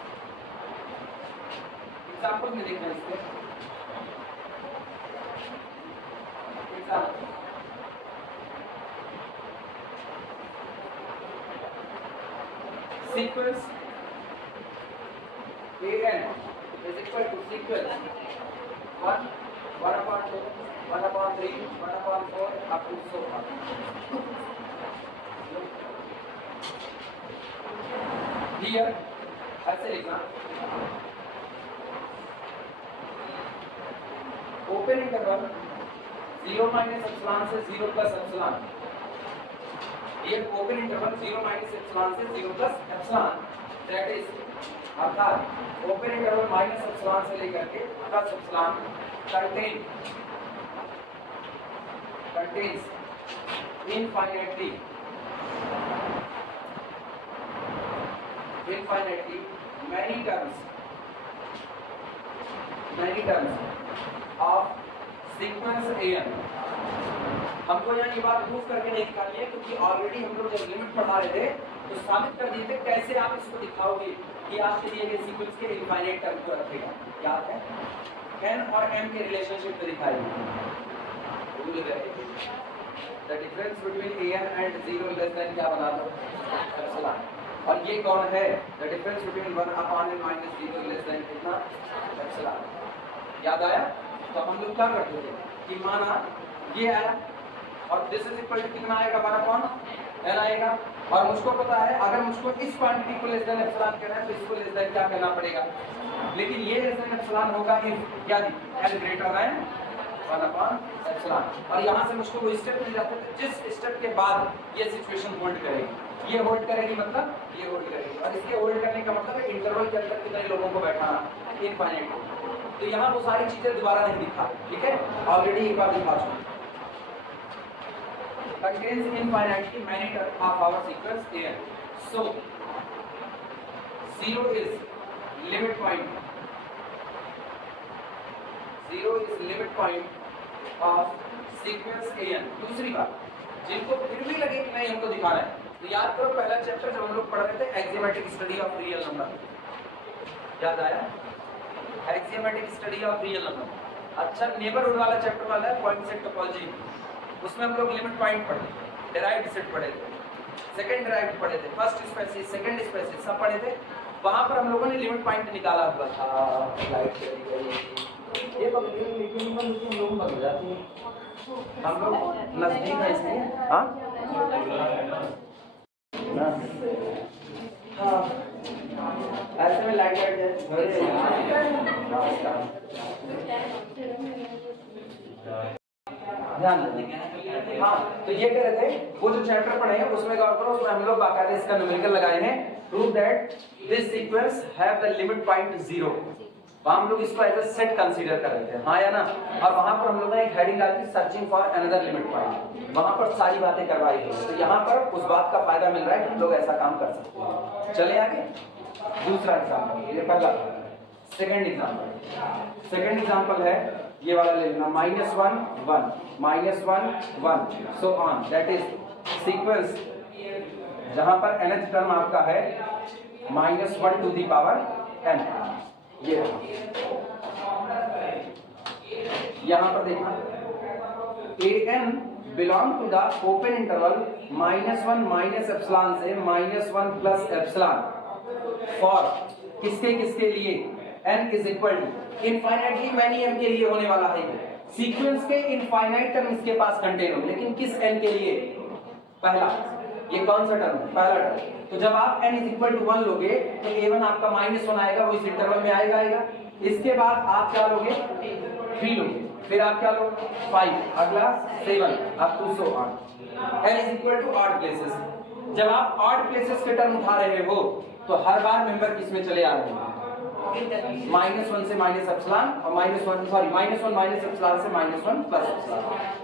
एग्जाम्पल में देखना इसके sequence AN is equal to sequence 1, 1/2, 1/3, 1/4 up to so on. Here ऐसे लिखना, ओपन इंटरवल 0 माइनस एप्सिलॉन से 0 प्लस एप्सिलॉन, ये ओपन इंटरवल 0 माइनस एप्सिलॉन से 0 प्लस एप्सिलॉन, दैट इज अर्थात ओपन इंटरवल माइनस एप्सिलॉन से लेकर के plus epsilon contains infinitely many terms of sequence AN। हमको यहाँ ये बात प्रूफ करके नहीं दिखानी है, क्योंकि ऑलरेडी हम लोग जब लिमिट पढ़ा रहे थे तो साबित कर दिए थे कैसे आप इसको दिखाओगे कि आपके दिए गए सीक्वेंस के इनफाइनाइट टर्म को रखेगा। याद है n और m के रिलेशनशिप में दिखाएंगे the difference between an and 0 less than क्या बना दो एप्सिलॉन। और ये कौन है, the difference between 1/n minus 0 less than कितना एप्सिलॉन। याद आया? तो हम लोग क्या करते थे कि माना ये आया और दिस इज इक्वल टू कितना आएगा 1/n आएगा, और मुझको पता है अगर मुझको इस क्वांटिटी को लेस देन एप्सिलॉन कहना है तो इसको लेस देन क्या कहना पड़ेगा, लेकिन ये लेस देन एप्सिलॉन होगा इफ क्या दी n ग्रेटर देन 1/एप्सिलॉन। और यहाँ से मुझको वो स्टेप मिल जाते थे जिस स्टेप के बाद ये सिचुएशन होल्ड करेगी, ये होल्ड करेगी मतलब ये होल्ड करेगी, और इसके होल्ड करने का मतलब है इंटरवल के अंदर कितने लोगों को बैठाना, इनफाइनाइट। तो यहाँ वो सारी चीजें दोबारा नहीं दिखा, ठीक है, ऑलरेडी एक बार दिखा चुका। Contains infinitely many terms of our sequence AN. So 0 is limit point. 0 is limit point of sequence AN. दूसरी बात, जिनको फिर भी लगे कि नहीं हमको दिखाना है, तो याद करो पहला चैप्टर जब हम लोग पढ़ रहे थे axiomatic study of real number, याद आया? Axiomatic study of real number. अच्छा नेबरहुड वाला चैप्टर वाला है पॉइंट सेट टोपोलॉजी, उसमें हम लोग लिमिट पॉइंट पढ़े थे, डिराइव्ड सेट पढ़े थे, सेकंड डिराइव्ड पढ़े थे, फर्स्ट स्पेसिस, सेकंड स्पेसिस सब पढ़े थे। वहां पर हम लोगों ने लिमिट पॉइंट निकाला हुआ था। लाइट चली गई, ये पकड़ लेकिन हम लोग बदल जाते हैं, हम लोग नजदीक है इसलिए। हाँ हाँ, ऐसे में लाइट ध्यान दें। हाँ, तो ये कह रहे थे वो जो चैप्टर पढ़े हैं उसमें गौर करो, उसमें हम लोग बाकायदा इसका न्यूमेरिकल लगाए हैं, prove that this sequence have the limit point 0। वहां हम लोग इसको एज अ सेट कंसीडर कर रहे थे, हाँ या ना। और वहां पर हम लोगों ने एक हेडिंग डाली थी, searching for another limit point. वहां पर सारी बातें करवाई गई, तो यहाँ पर उस बात का फायदा मिल रहा है कि हम लोग ऐसा काम कर सकते हैं। चले आगे, दूसरा एग्जाम्पल, ये पहला सेकंड एग्जाम्पल। सेकंड एग्जाम्पल है ये वाला ले लेना, -1 1 -1 1 so on, that is sequence जहां पर nth टर्म आपका है -1 टू द पावर n। ये यहां पर देखना, an belong to the open interval -1 minus epsilon से -1 प्लस एप्सिलॉन फॉर किसके किसके लिए, n is equal to infinitely many m के लिए होने वाला है। सीक्वेंस के इनफाइनाइट टर्म इसके पास कंटेन होंगे, लेकिन किस n के लिए, पहला ये कौन सा टर्म है, पहला टर्म। तो जब आप n इज इक्वल टू 1 लोगे तो a1 आपका -1 आएगा, वो इस इंटरवल में आएगा। इसके बाद आप क्या लोगे, 3 लोगे, फिर आप क्या लोगे 5, अगला 7 up to so on. n is equal to odd places. जब आप ऑड प्लेसेस के टर्म उठा रहे हो तो हर बार मेंबर किस में चले आ रहे हैं, -1 से माइनस एप्सिलॉन और -1 माइनस एप्सिलॉन से -1 plus epsilon,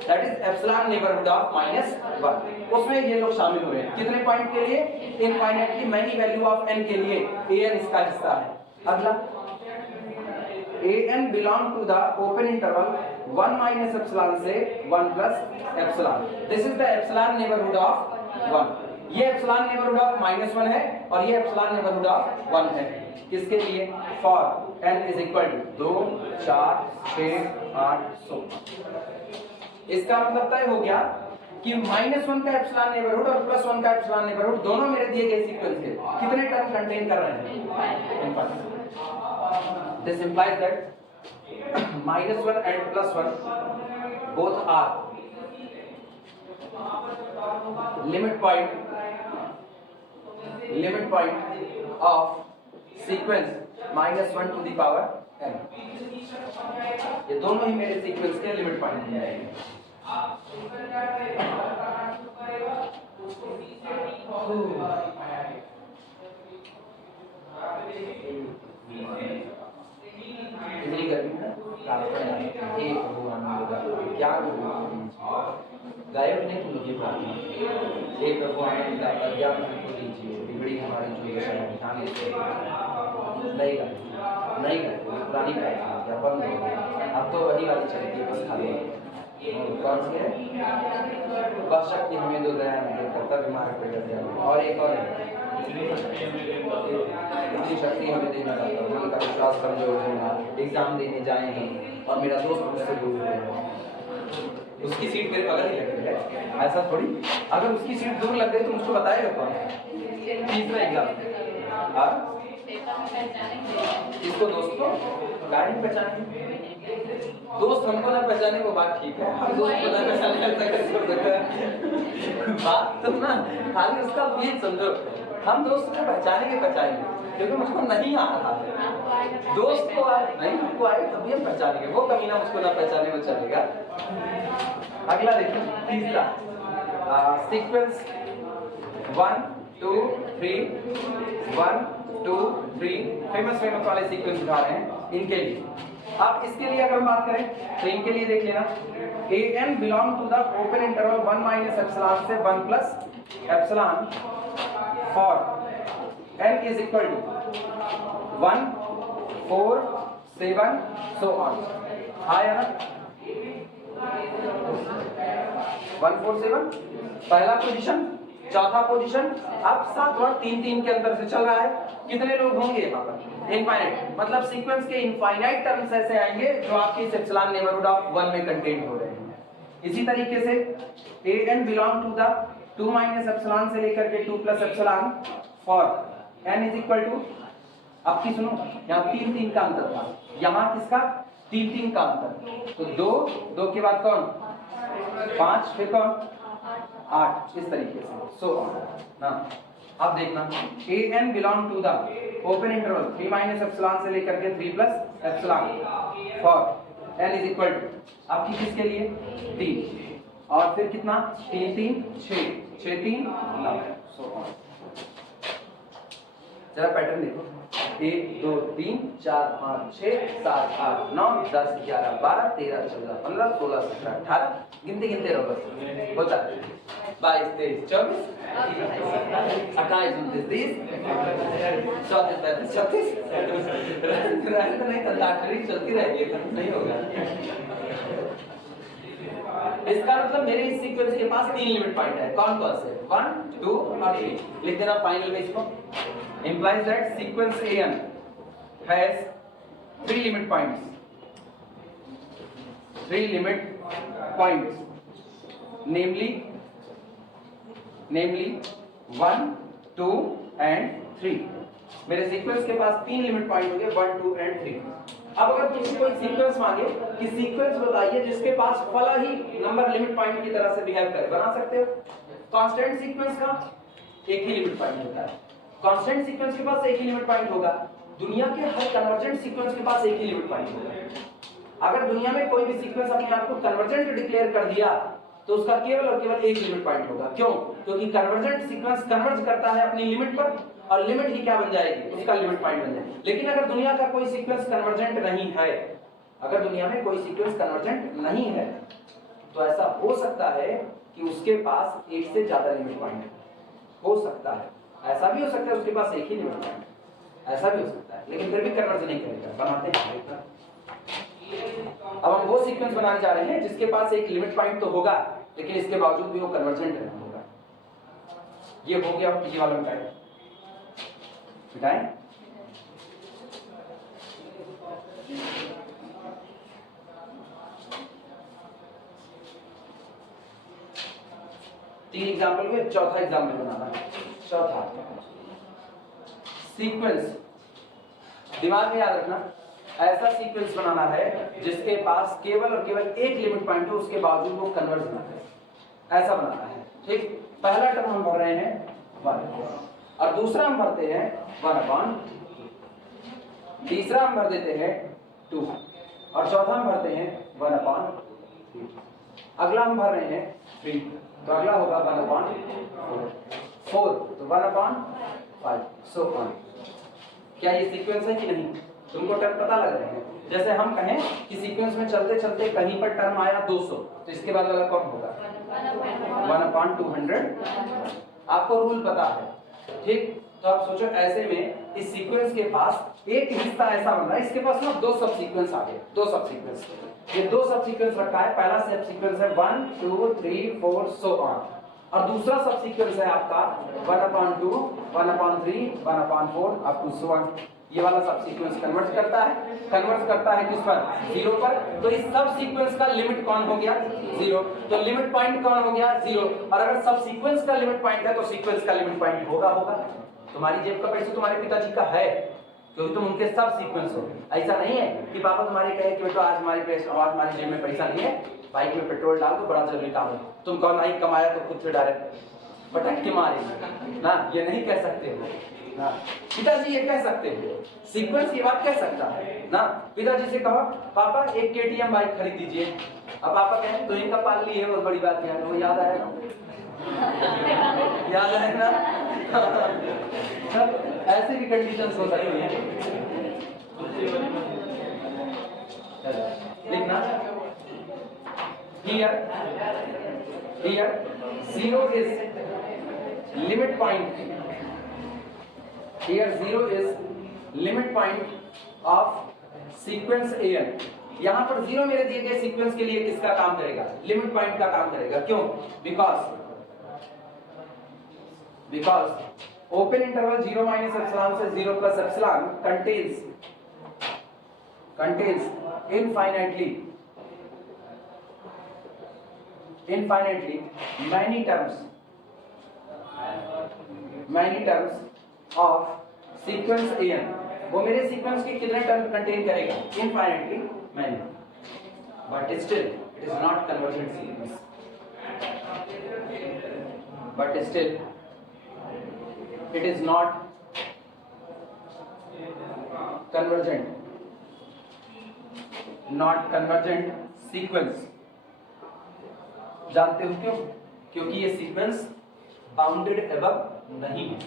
that is epsilon neighbourhood of -1। उसमें ये लोग शामिल हुए हैं कितने पॉइंट के लिए, infinitely many value of n के लिए, an इसका हिस्सा है। अगला an belong to the open interval 1 minus epsilon से 1 plus epsilon, this is the epsilon neighbourhood of 1। ये एप्सिलॉन नेबरहुड ऑफ -1 है और ये एप्सिलॉन नेबरहुड ऑफ 1 है। किसके लिए, for n is equal to 2 4 6 8 100। इसका मतलब तय हो गया कि -1 का एप्सिलॉन नेबरहुड और +1 का एप्सिलॉन नेबरहुड दोनों मेरे दिए गए सीक्वेंस के कितने टर्म कंटेन कर रहे हैं, this implies that -1 and +1 both are limit point of sequence -1 to the power n। ये दोनों ही मेरे सीक्वेंस के लिमिट पॉइंट हैं। इतनी गर्मी है, एक भगवान क्या गायब नहीं, तुम मुझे प्रार्थना, हे प्रभु आनंद दाता ज्ञान हमको दीजिए, बिगड़ी हमारी जो दशा है ध्यान नहीं करते पुरानी प्रार्थना क्या बंद हो गई, अब तो वही वाली चलती है, बस खाली कौन सी है, बस शक्ति हमें दो दया नहीं कर्तव्य मार्ग पे कर दिया, और एक और इतनी शक्ति हमें देना चाहता हूँ, मन का विश्वास कमजोर होना, एग्जाम देने जाए हैं और मेरा दोस्त मुझसे दूर है, उसकी सीट मेरे बगल ही लगी है, ऐसा थोड़ी, अगर उसकी सीट दूर लग गई तो मुझको बताएगा कौन। तीसरा एग्जाम इसको दोस्त को गाड़ी पहचाने, दोस्त हमको ना पहचाने वो बात ठीक है, हम दोस्त को ना पहचाने बात तो ना खाली उसका फील समझो, हम दोस्त को पहचानेंगे क्योंकि मुझको नहीं आ रहा है, दोस्त को नहीं हमको आए तभी हम पहचानेंगे, वो कमीना मुझको ना पहचाने वो चलेगा। अगला देखिए तीसरा सीक्वेंस 1 2 3 1 2 3 फेमस वाले सीक्वेंस उठा रहे हैं इनके लिए। अब इसके लिए अगर हम बात करें तो इनके लिए देख लेना, an belong to the open interval 1 minus epsilon से 1 plus epsilon for n is equal to 1 4 7 so on. आया ना 1 4 7 पहला पोजीशन, चौथा पोजीशन, अब सातवां 3 3 के अंदर से चल रहा है। कितने लोग होंगे यहाँ पर, इनफाइनाइट, मतलब सीक्वेंस के इनफाइनाइट टर्म्स ऐसे आएंगे जो आपके इस एप्सिलॉन नेबरहुड ऑफ 1 में कंटेन हो रहे हैं। इसी तरीके से an belong to the 2 minus epsilon से लेकर के 2 plus epsilon for n is equal to, आपकी सुनो, यहाँ 3 का अंतर था, यहाँ किसका 3 का अंतर, तो 2 के बाद कौन 5, फिर कौन 8, इस तरीके से सो ना। अब देखना an belong to the open interval 3 minus epsilon से लेकर के 3 plus epsilon for n is equal to, आपकी किसके लिए 3, और फिर कितना 3 6 3 9 सो ऑन। जरा पैटर्न देखो, 1 2 3 4 5 6 7 8 9 10 11 12 13 14 15 16 17 18, गिनते गिनते रहो बस, होता है 22 23 24 28 29 30 34 35 36 रहने तो नहीं, तंताक्षरी चलती रहेगी, नहीं होगा। इसका मतलब मेरे इस सीक्वेंस के पास 3 लिमिट पॉइंट है, कौन कौन से 1 2 और 3, लिख देना फाइनल में इसको। implies that sequence an has 3 limit points, namely 1 2 and 3। मेरे सीक्वेंस के पास 3 लिमिट पॉइंट हो गए 1 2 and 3। अब अगर तुमसे कोई सीक्वेंस मांगे कि सीक्वेंस बताइए जिसके पास फला ही नंबर लिमिट पॉइंट की तरह से बिहेव करे, बना सकते हो? कांस्टेंट सीक्वेंस का एक ही लिमिट पॉइंट होता है, कांस्टेंट सीक्वेंस के पास एक ही लिमिट पॉइंट होगा, दुनिया के हर कन्वर्जेंट सीक्वेंस के पास एक ही लिमिट पॉइंट होगा। अगर दुनिया में कोई भी सीक्वेंस अपने आप को कन्वर्जेंट डिक्लेयर कर दिया तो उसका केवल और केवल एक लिमिट पॉइंट होगा। क्यों? क्योंकि कन्वर्जेंट सीक्वेंस कन्वर्ज करता है अपनी लिमिट पर, और लिमिट ही क्या बन जाएगी, उसका लिमिट पॉइंट बन जाएगी। लेकिन अगर दुनिया का कोई सीक्वेंस कन्वर्जेंट नहीं है, अगर दुनिया में कोई सीक्वेंस कन्वर्जेंट नहीं है, तो ऐसा हो सकता है कि उसके पास एक से ज्यादा लिमिट पॉइंट हो सकता है। ऐसा भी हो सकता है उसके पास एक ही लिमिट पॉइंट, ऐसा भी हो सकता है, लेकिन फिर भी कन्वर्ज नहीं करेगा, बनाते हैं। अब हम वो सीक्वेंस बनाने जा रहे हैं जिसके पास एक लिमिट पॉइंट तो होगा, लेकिन इसके बावजूद भी वो कन्वर्जेंट नहीं होगा। ये हो गया, ये वाला मिटाएं, मिटाएं। तीन एग्जाम्पल हुए, चौथा एग्जाम्पल बनाना है। चौथा सीक्वेंस, दिमाग में याद रखना, ऐसा सीक्वेंस बनाना है जिसके पास केवल और केवल एक लिमिट पॉइंट हो, उसके बावजूद वो कन्वर्ज ना करे, ऐसा बनाना है। ठीक, पहला टर्म हम भर रहे हैं 1, और दूसरा हम भरते हैं 1/, तीसरा हम भर देते हैं 2, और चौथा हम भरते हैं 1/3। अगला हम भर रहे हैं 3, तो अगला होगा 1/4, तो 1/5 सो ऑन। क्या ये सीक्वेंस है कि नहीं? तुमको टर्म पता लग रहे हैं? जैसे हम कहें कि सीक्वेंस में चलते चलते कहीं पर टर्म आया 200, तो इसके बाद वाला कौन होगा 1/200। आपको रूल पता है, ठीक? तो आप सोचो ऐसे में इस सीक्वेंस के पास एक हिस्सा ऐसा बन रहा है, इसके पास ना 2 सब सीक्वेंस आ गए, 2 सब सीक्वेंस, ये 2 सब सीक्वेंस रखा है। पहला सब सीक्वेंस है 1 2 3 4 सो ऑन, और दूसरा सब सीक्वेंस है आपका 1/2 1/3 1/4 अप टू सो ऑन। ये वाला सब सीक्वेंस कन्वर्ट करता है किस पर, 0 पर। तो इस सब सीक्वेंस का लिमिट कौन हो गया 0, तो लिमिट पॉइंट कौन हो गया 0। और अगर सब सीक्वेंस का लिमिट पॉइंट है तो सीक्वेंस का लिमिट पॉइंट होगा। तुम्हारी जेब का पैसा तुम्हारे पिताजी का है, क्योंकि तुम उनके सब सीक्वेंस हो। ऐसा नहीं है कि पापा तुम्हारे कहे कि बेटा आज हमारी जेब में पैसा नहीं है, बाइक में पेट्रोल डाल दो, बड़ा जरूरी काम है, तुम कहो नहीं कमाया तो खुद से डायरेक्ट पटक के मारे ना, ये नहीं कह सकते हो ना। पिताजी ये कह सकते हैं, सीक्वेंस ये बात कह सकता है ना। पिताजी से कहो पापा एक KTM बाइक खरीद दीजिए, अब पापा कहें तो इनका पाल ली है, बहुत बड़ी बात है, वो याद आएगा याद है ना। ऐसे भी कंडीशंस हो सकती हैं। लिखना here 0 is limit point, here 0 is limit point of sequence an। यहां पर 0 मेरे दिए गए सीक्वेंस के लिए किसका काम करेगा, लिमिट पॉइंट का काम करेगा। क्यों? Because open interval 0 minus epsilon से 0 plus epsilon contains infinitely many terms of sequence an, वो मेरे सीक्वेंस के कितने टर्म कंटेन करेगा? Infinitely many, but still it is not convergent sequence, but still it is not convergent sequence. जानते हो क्यों? क्योंकि ये सीक्वेंस बाउंडेड एबव नहीं है।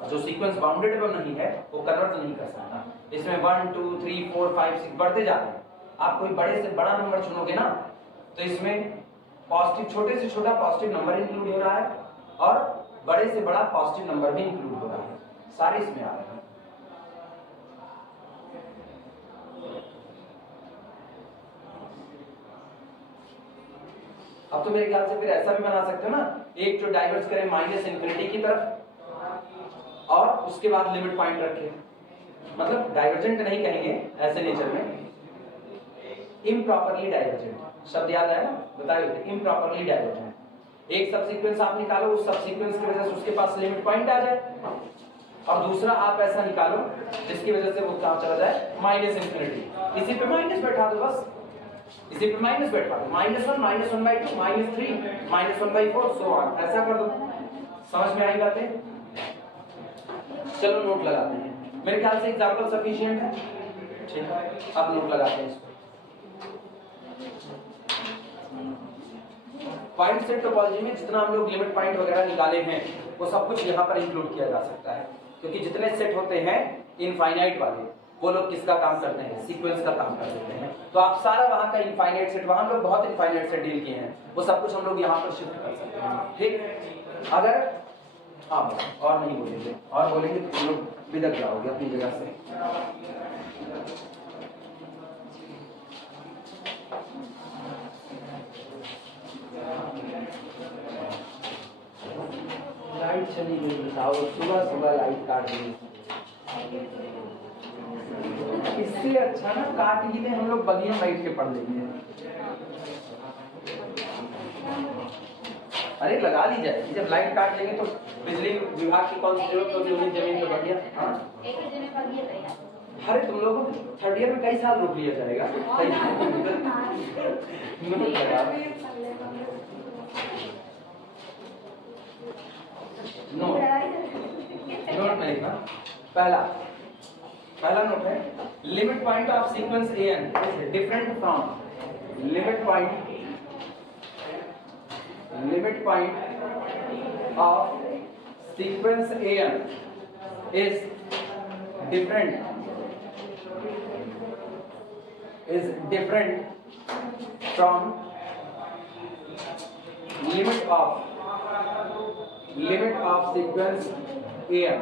जो सीक्वेंस बाउंडेड एबव नहीं है वो कन्वर्ट नहीं कर सकता। इसमें 1 2 3 4 5 6 बढ़ते जाते हैं। आप कोई बड़े से बड़ा नंबर चुनोगे ना तो इसमें पॉजिटिव, छोटे से छोटा पॉजिटिव नंबर इंक्लूड हो रहा है और बड़े से बड़ा पॉजिटिव नंबर भी इंक्लूड हो रहा है, सारे इसमें आ रहे हैं। अब तो मेरे ख्याल से फिर ऐसा भी बना सकते हो ना, एक जो डाइवर्स करे माइनस इन्फिनिटी की तरफ और उसके बाद लिमिट पॉइंट रखे, मतलब डाइवर्जेंट नहीं कहेंगे ऐसे नेचर में, इम्प्रॉपरली डाइवर्जेंट शब्द याद आया ना, बताए थे इम्प्रॉपरली डाइवर्जेंट। एक सब सीक्वेंस आप निकालो, उस सब सीक्वेंस की वजह से उसके पास लिमिट पॉइंट आ जाए, और दूसरा आप ऐसा निकालो जिसकी वजह से वो कहां चला जाए? Minus infinity. इसी पे माइनस बैठा दो, बस इसी पे माइनस बैठा दो, -1 -1/2 -3 -1/4 सो ऑन, ऐसा कर दो। समझ में आई बातें? चलो नोट लगाते हैं, मेरे ख्याल से एग्जांपल सफिशिएंट है, ठीक है। अब नोट लगाते हैं इसको। पॉइंट सेट टोपोलॉजी में जितना हम लोग लिमिट पॉइंट वगैरह निकाले हैं वो सब कुछ यहाँ पर इंक्लूड किया जा सकता है, क्योंकि जितने सेट होते हैं इनफाइनाइट वाले वो लोग किसका काम करते हैं? सीक्वेंस का काम कर देते हैं। तो आप सारा वहाँ का इनफाइनाइट सेट, वहाँ हम लोग बहुत इनफाइनाइट सेट डील किए हैं, वो सब कुछ हम लोग यहाँ पर शिफ्ट कर सकते हैं, ठीक। अगर हाँ और नहीं बोलेंगे, और बोलेंगे तो तुम लोग बिदक जाओगे अपनी जगह से। लाइट चली गई, बताओ, सुबह सुबह लाइट काट दी। इससे अच्छा ना काट ही दे, हम लोग बगिया बैठ के पढ़ लेंगे। अरे लगा दी जाएगी, जब लाइट काट लेंगे तो बिजली विभाग की कौन सी जरूरत होगी? उन्हीं जमीन पे बढ़िया। अरे तुम लोगों को थर्ड ईयर में कई साल रोक लिया जाएगा। नोट में लिखना, पहला नोट है, limit point of sequence an is different from limit point of sequence an is different from limit of sequence an।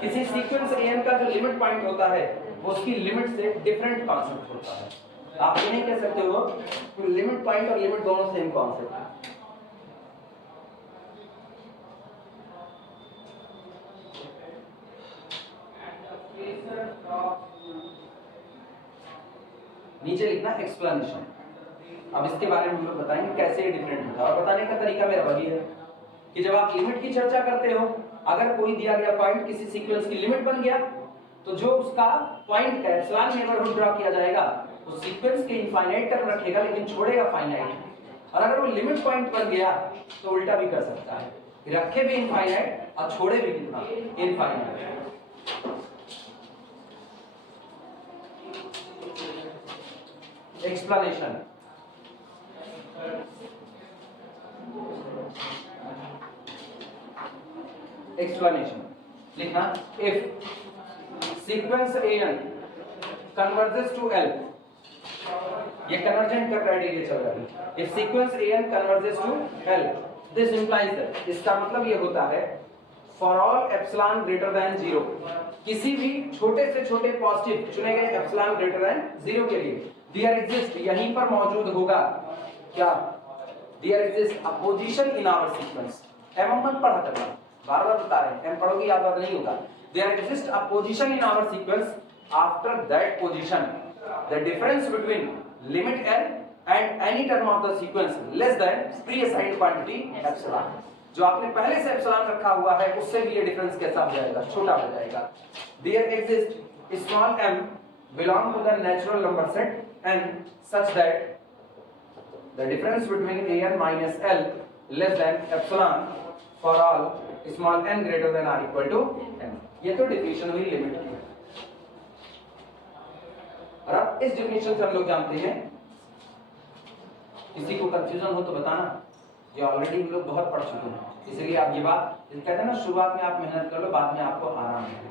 किसी सीक्वेंस an का जो लिमिट पॉइंट होता है वो उसकी लिमिट से डिफरेंट कॉन्सेप्ट होता है। आप ये नहीं कह सकते हो कि लिमिट पॉइंट और लिमिट दोनों सेम कॉन्सेप्ट है। नीचे लिखना एक्सप्लेनेशन। अब इसके बारे में हम लोग बताएंगे कैसे ये डिफरेंट होता है, और बताने का तरीका मेरा वही है कि जब आप लिमिट की चर्चा करते हो, अगर कोई दिया गया पॉइंट किसी सीक्वेंस की लिमिट बन गया तो जो उसका पॉइंट का एप्सिलॉन नेबरहुड ड्रॉ किया जाएगा वो सीक्वेंस के इनफाइनाइट टर्म रखेगा लेकिन छोड़ेगा फाइनाइट। और अगर वो लिमिट पॉइंट बन गया तो उल्टा भी कर सकता है, रखे भी इनफाइनाइट और छोड़े भी कितना? इनफाइनाइट। एक्सप्लेनेशन, लिखना, if sequence an converges to L, ये कन्वर्जेंट का क्राइटेरिया चल रहा है। If sequence an converges to L, this implies that, इसका मतलब ये होता है for all epsilon greater than 0, किसी भी छोटे से छोटे पॉजिटिव चुने गए एप्सिलॉन ग्रेटर देन 0 के लिए देयर एग्जिस्ट, यहीं पर मौजूद होगा क्या? There exist a position in our sequence. एम मत पढ़ा करना, बार बार बता रहे हैं, एम पढ़ोगे याद बात नहीं होगा। There exist a position in our sequence, after that position the difference between limit L and any term of the sequence less than pre-assigned quantity epsilon. जो आपने पहले से एप्सिलॉन रखा हुआ है उससे भी ये डिफरेंस कैसा हो जाएगा, छोटा हो जाएगा. There exists small m belong to the natural number set n such that the difference between an minus l less than epsilon for all small n greater than or equal to n. ये तो definition हुई limit की. और अब इस definition से हम लोग जानते हैं, किसी को कंफ्यूजन हो तो बताना, ये ऑलरेडी हम लोग बहुत पढ़ चुके हैं, इसलिए आप ये बात कहते हैं ना, शुरुआत में आप मेहनत कर लो, बाद में आपको आराम है.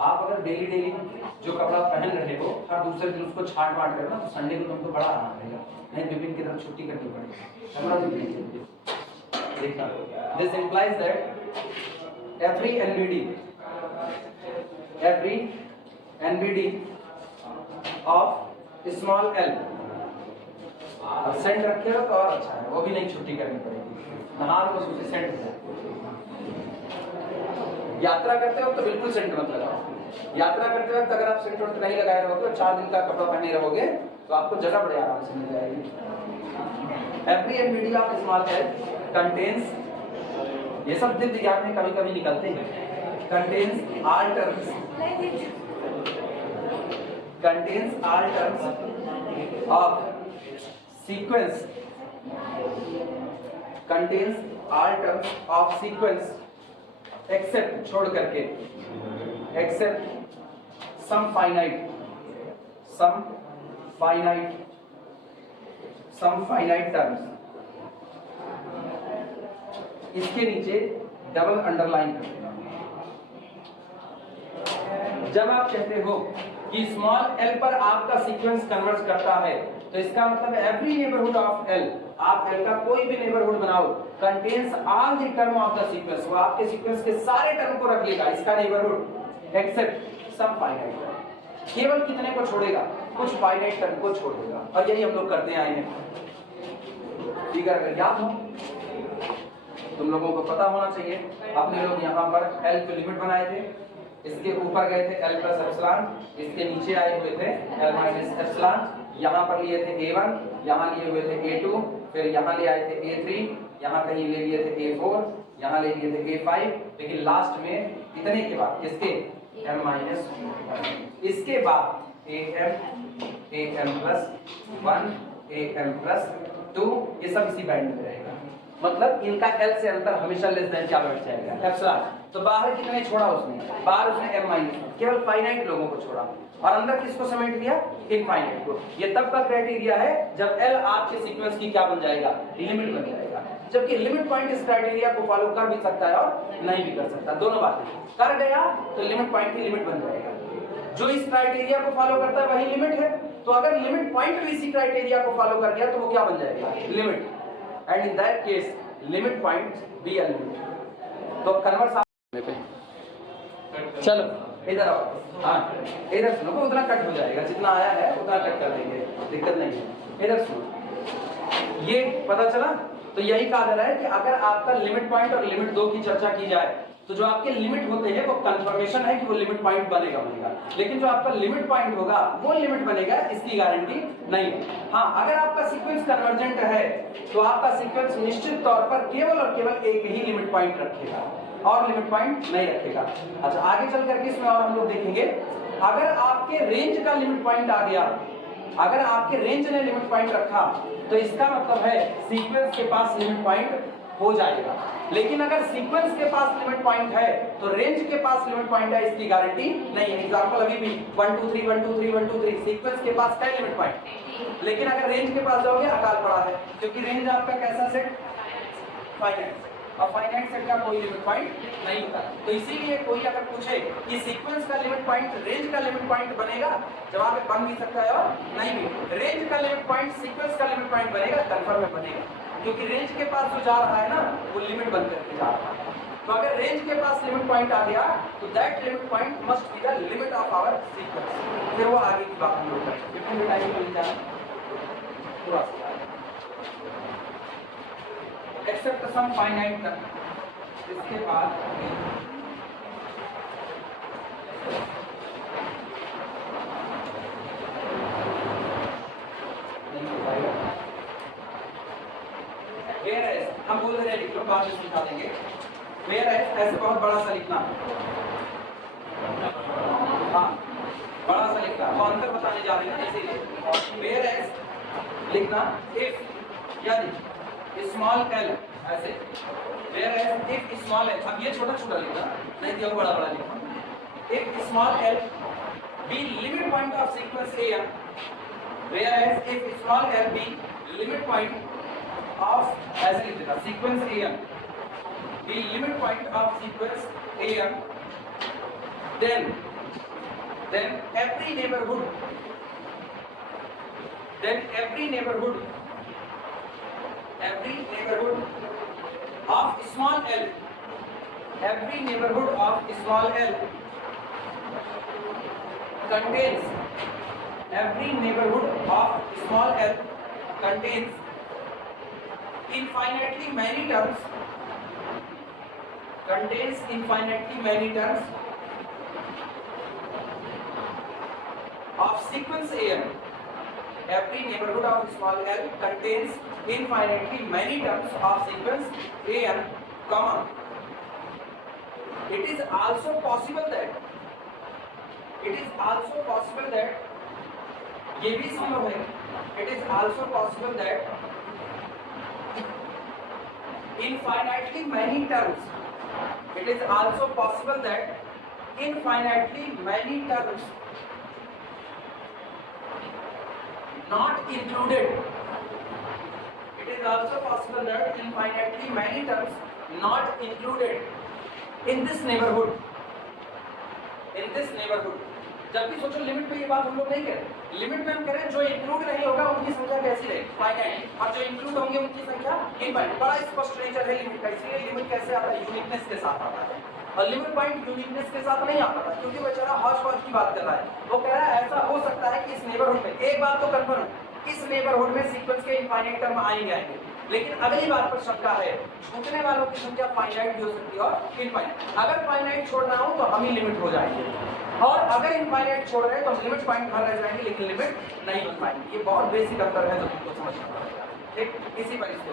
आप अगर डेली जो कपड़ा पहन रहे हो हर दूसरे दिन उसको छाट वाट करना, तो संडे को तुमको बड़ा आराम रहेगा. नहीं विपिन की तरफ छुट्टी करनी पड़ेगी. देखना, this implies that every NBD of small l सेंट रखे हो तो और अच्छा है, वो भी नहीं छुट्टी करनी पड़ेगी, नहार को सूची सेंट हो जाए. यात्रा करते हो तो बिल्कुल सेंट मत लगाओ. यात्रा करते वक्त अगर आप सेंट नहीं लगाए रहोगे, 4 दिन का कपड़ा पहने रहोगे तो आपको जगह बड़े आराम से मिल जाएगी. Every NBD of small l contains, ये सब दिव्य विज्ञान में कभी कभी निकलते हैं, contains all terms of sequence, contains all terms of sequence except छोड़ करके, except some finite terms. इसके नीचे डबल अंडरलाइन करते हैं. जब आप कहते हो कि स्मॉल l पर आपका सीक्वेंस कन्वर्ज करता है, तो इसका मतलब एवरी नेबरहुड ऑफ l, आप l का कोई भी नेबरहुड बनाओ, contains all the term of the sequence, वो आपके सीक्वेंस के सारे टर्म को रख लेगा इसका neighbourhood, except some finite term. केवल कितने को छोड़ेगा, कुछ फाइनाइट टर्म को छोड़ देगा. और यही हम लोग करते आए हैं. ठीक है, अगर याद हो, तुम लोगों को पता होना चाहिए, अपने लोग यहाँ पर l की लिमिट बनाए थे, इसके ऊपर गए थे l प्लस एप्सिलॉन, इसके नीचे आए हुए थे l माइनस एप्सिलॉन, यहाँ पर लिए थे a1, यहाँ लिए हुए थे a2, फिर यहाँ ले आए थे a3, यहाँ कहीं ले लिए थे a4, यहाँ ले लिए थे a5, लेकिन लास्ट में इतने के बाद इसके m माइनस 1, इसके बाद am प्लस 1, am प्लस 2, ये सब इसी बैंड में रहेगा. मतलब इनका l से अंतर हमेशा लेस देन क्या बैठ जाएगा, एप्सिलॉन. तो बाहर कितने छोड़ा उसने, बाहर उसने m माइनस, केवल फाइनाइट लोगों को छोड़ा, और अंदर किसको समेट दिया, इनफाइनाइट को. ये तब का क्राइटेरिया है जब l आपके सीक्वेंस की क्या बन जाएगा, लिमिट बन जाएगा. जबकि लिमिट पॉइंट इस क्राइटेरिया को फॉलो कर भी सकता है और नहीं भी कर सकता, दोनों बातें. कर गया तो लिमिट पॉइंट की लिमिट बन जाएगा. जो इस क्राइटेरिया को फॉलो करता है वही लिमिट है, तो अगर लिमिट पॉइंट भी इसी क्राइटेरिया को फॉलो कर गया तो वो क्या बन जाएगा, limit. And in that case limit point B a limit. तो कन्वर्स पे चलो इधर आओ. हाँ इधर सुनो, उतना कट हो जाएगा, जितना आया है उतना कट कर देंगे, दिक्कत नहीं है. इधर सुनो, ये पता चला. तो यही कहा जा रहा है कि अगर आपका लिमिट पॉइंट और लिमिट 2 की चर्चा की जाए, तो जो आपके लिमिट होते हैं वो कंफर्मेशन है कि वो लिमिट पॉइंट बनेगा, लेकिन जो आपका लिमिट पॉइंट होगा वो लिमिट बनेगा, इसकी गारंटी नहीं है. हाँ, अगर आपका सीक्वेंस कन्वर्जेंट है तो आपका सीक्वेंस निश्चित तौर पर केवल और केवल एक ही लिमिट पॉइंट रखेगा और लिमिट पॉइंट नहीं रखेगा. अच्छा, आगे चल करके इसमें और हम लोग देखेंगे, अगर आपके रेंज का लिमिट पॉइंट आ गया, अगर आपके रेंज ने लिमिट पॉइंट रखा, तो इसका मतलब है सीक्वेंस के पास लिमिट पॉइंट हो जाएगा. लेकिन अगर सीक्वेंस के पास लिमिट पॉइंट है तो रेंज के पास लिमिट पॉइंट है, इसकी गारंटी नहीं है. एग्जांपल अभी भी 1 2 3 1 2 3 1 2 3, सीक्वेंस के पास है लिमिट पॉइंट, लेकिन अगर रेंज के पास जाओगे अकाल पड़ा है, क्योंकि रेंज आपका कैसा सेट, फाइनाइट, और फाइनाइट सेट का कोई लिमिट पॉइंट नहीं होता. तो इसीलिए कोई अगर पूछे कि सीक्वेंस का लिमिट पॉइंट रेंज का लिमिट पॉइंट बनेगा, जवाब बन भी सकता है और नहीं भी. रेंज का लिमिट पॉइंट सीक्वेंस का लिमिट पॉइंट बनेगा, कंफर्म में बनेगा, क्योंकि रेंज के पास जो जा रहा है ना वो लिमिट बन करके जा रहा है. तो अगर रेंज के पास लिमिट पॉइंट आ गया तो that limit point must be the limit of our sequence. फिर वो आगे की बात हम लोग करेंगे. कितने टाइम मिल जाए थोड़ा सा, एक्सेप्ट सम फाइनाइट टर्म. इसके बाद बोल रहे हैं लिख लो, बाद में समझा देंगे। वेयर एज ऐसे बहुत बड़ा सा लिखना, हाँ बड़ा सा लिखना, वो अंतर बताने जा रहे हैं इसीलिए। वेयर एज लिखना इफ, यदि स्मॉल एल ऐसे, whereas if small L, अब ये छोटा छोटा लिखना नहीं दिया, बड़ा बड़ा लिखना। If small L be limit point of sequence an, whereas if small l be limit point of ऐसे लिख देना sequence an, be limit point of sequence an, then every neighborhood of small l, every neighborhood of small l contains, every neighborhood of small l contains infinitely many terms, contains infinitely many terms of sequence an. Every neighborhood of small l contains infinitely many terms of sequence an, comma. It is also possible that ये भी संभव है, it is also possible that infinitely many terms, it is also possible that infinitely many terms not included, it is also possible that infinitely many terms not included in this neighborhood, जब भी सोचो limit में ये बात हम लोग नहीं करें, लिमिट में हम करें जो इंक्लूड नहीं होगा उनकी संख्या कैसी रहेगी, फाइनाइट, और जो इंक्लूड होंगे उनकी संख्या इनफाइनाइट। बड़ा स्पष्ट नेचर है लिमिट का, इसलिए लिमिट कैसे आता है, यूनिकनेस के साथ आता है, और लिमिट पॉइंट यूनिकनेस के साथ नहीं आता है, क्योंकि बेचारा हॉच पॉच की बात कर रहा है। वो कह रहा है ऐसा हो सकता है कि इस नेबरहुड में, एक बात तो कंफर्म है, इस नेबरहुड में सीक्वेंस के इनफाइनाइट टर्म आएंगे, लेकिन अगली बात पर शंका है, छूटने वालों की संख्या फाइनाइट भी हो सकती है और इनफाइनाइट। अगर फाइनाइट छोड़ना हो तो हम ही लिमिट हो जाएंगे, और अगर इनफाइनाइट छोड़ रहे हैं तो हम लिमिट पॉइंट भर रह जाएंगे, लेकिन लिमिट नहीं बन पाएंगे। ये बहुत बेसिक अंतर है जो तुमको समझना पड़ेगा, ठीक। इसी पर इसको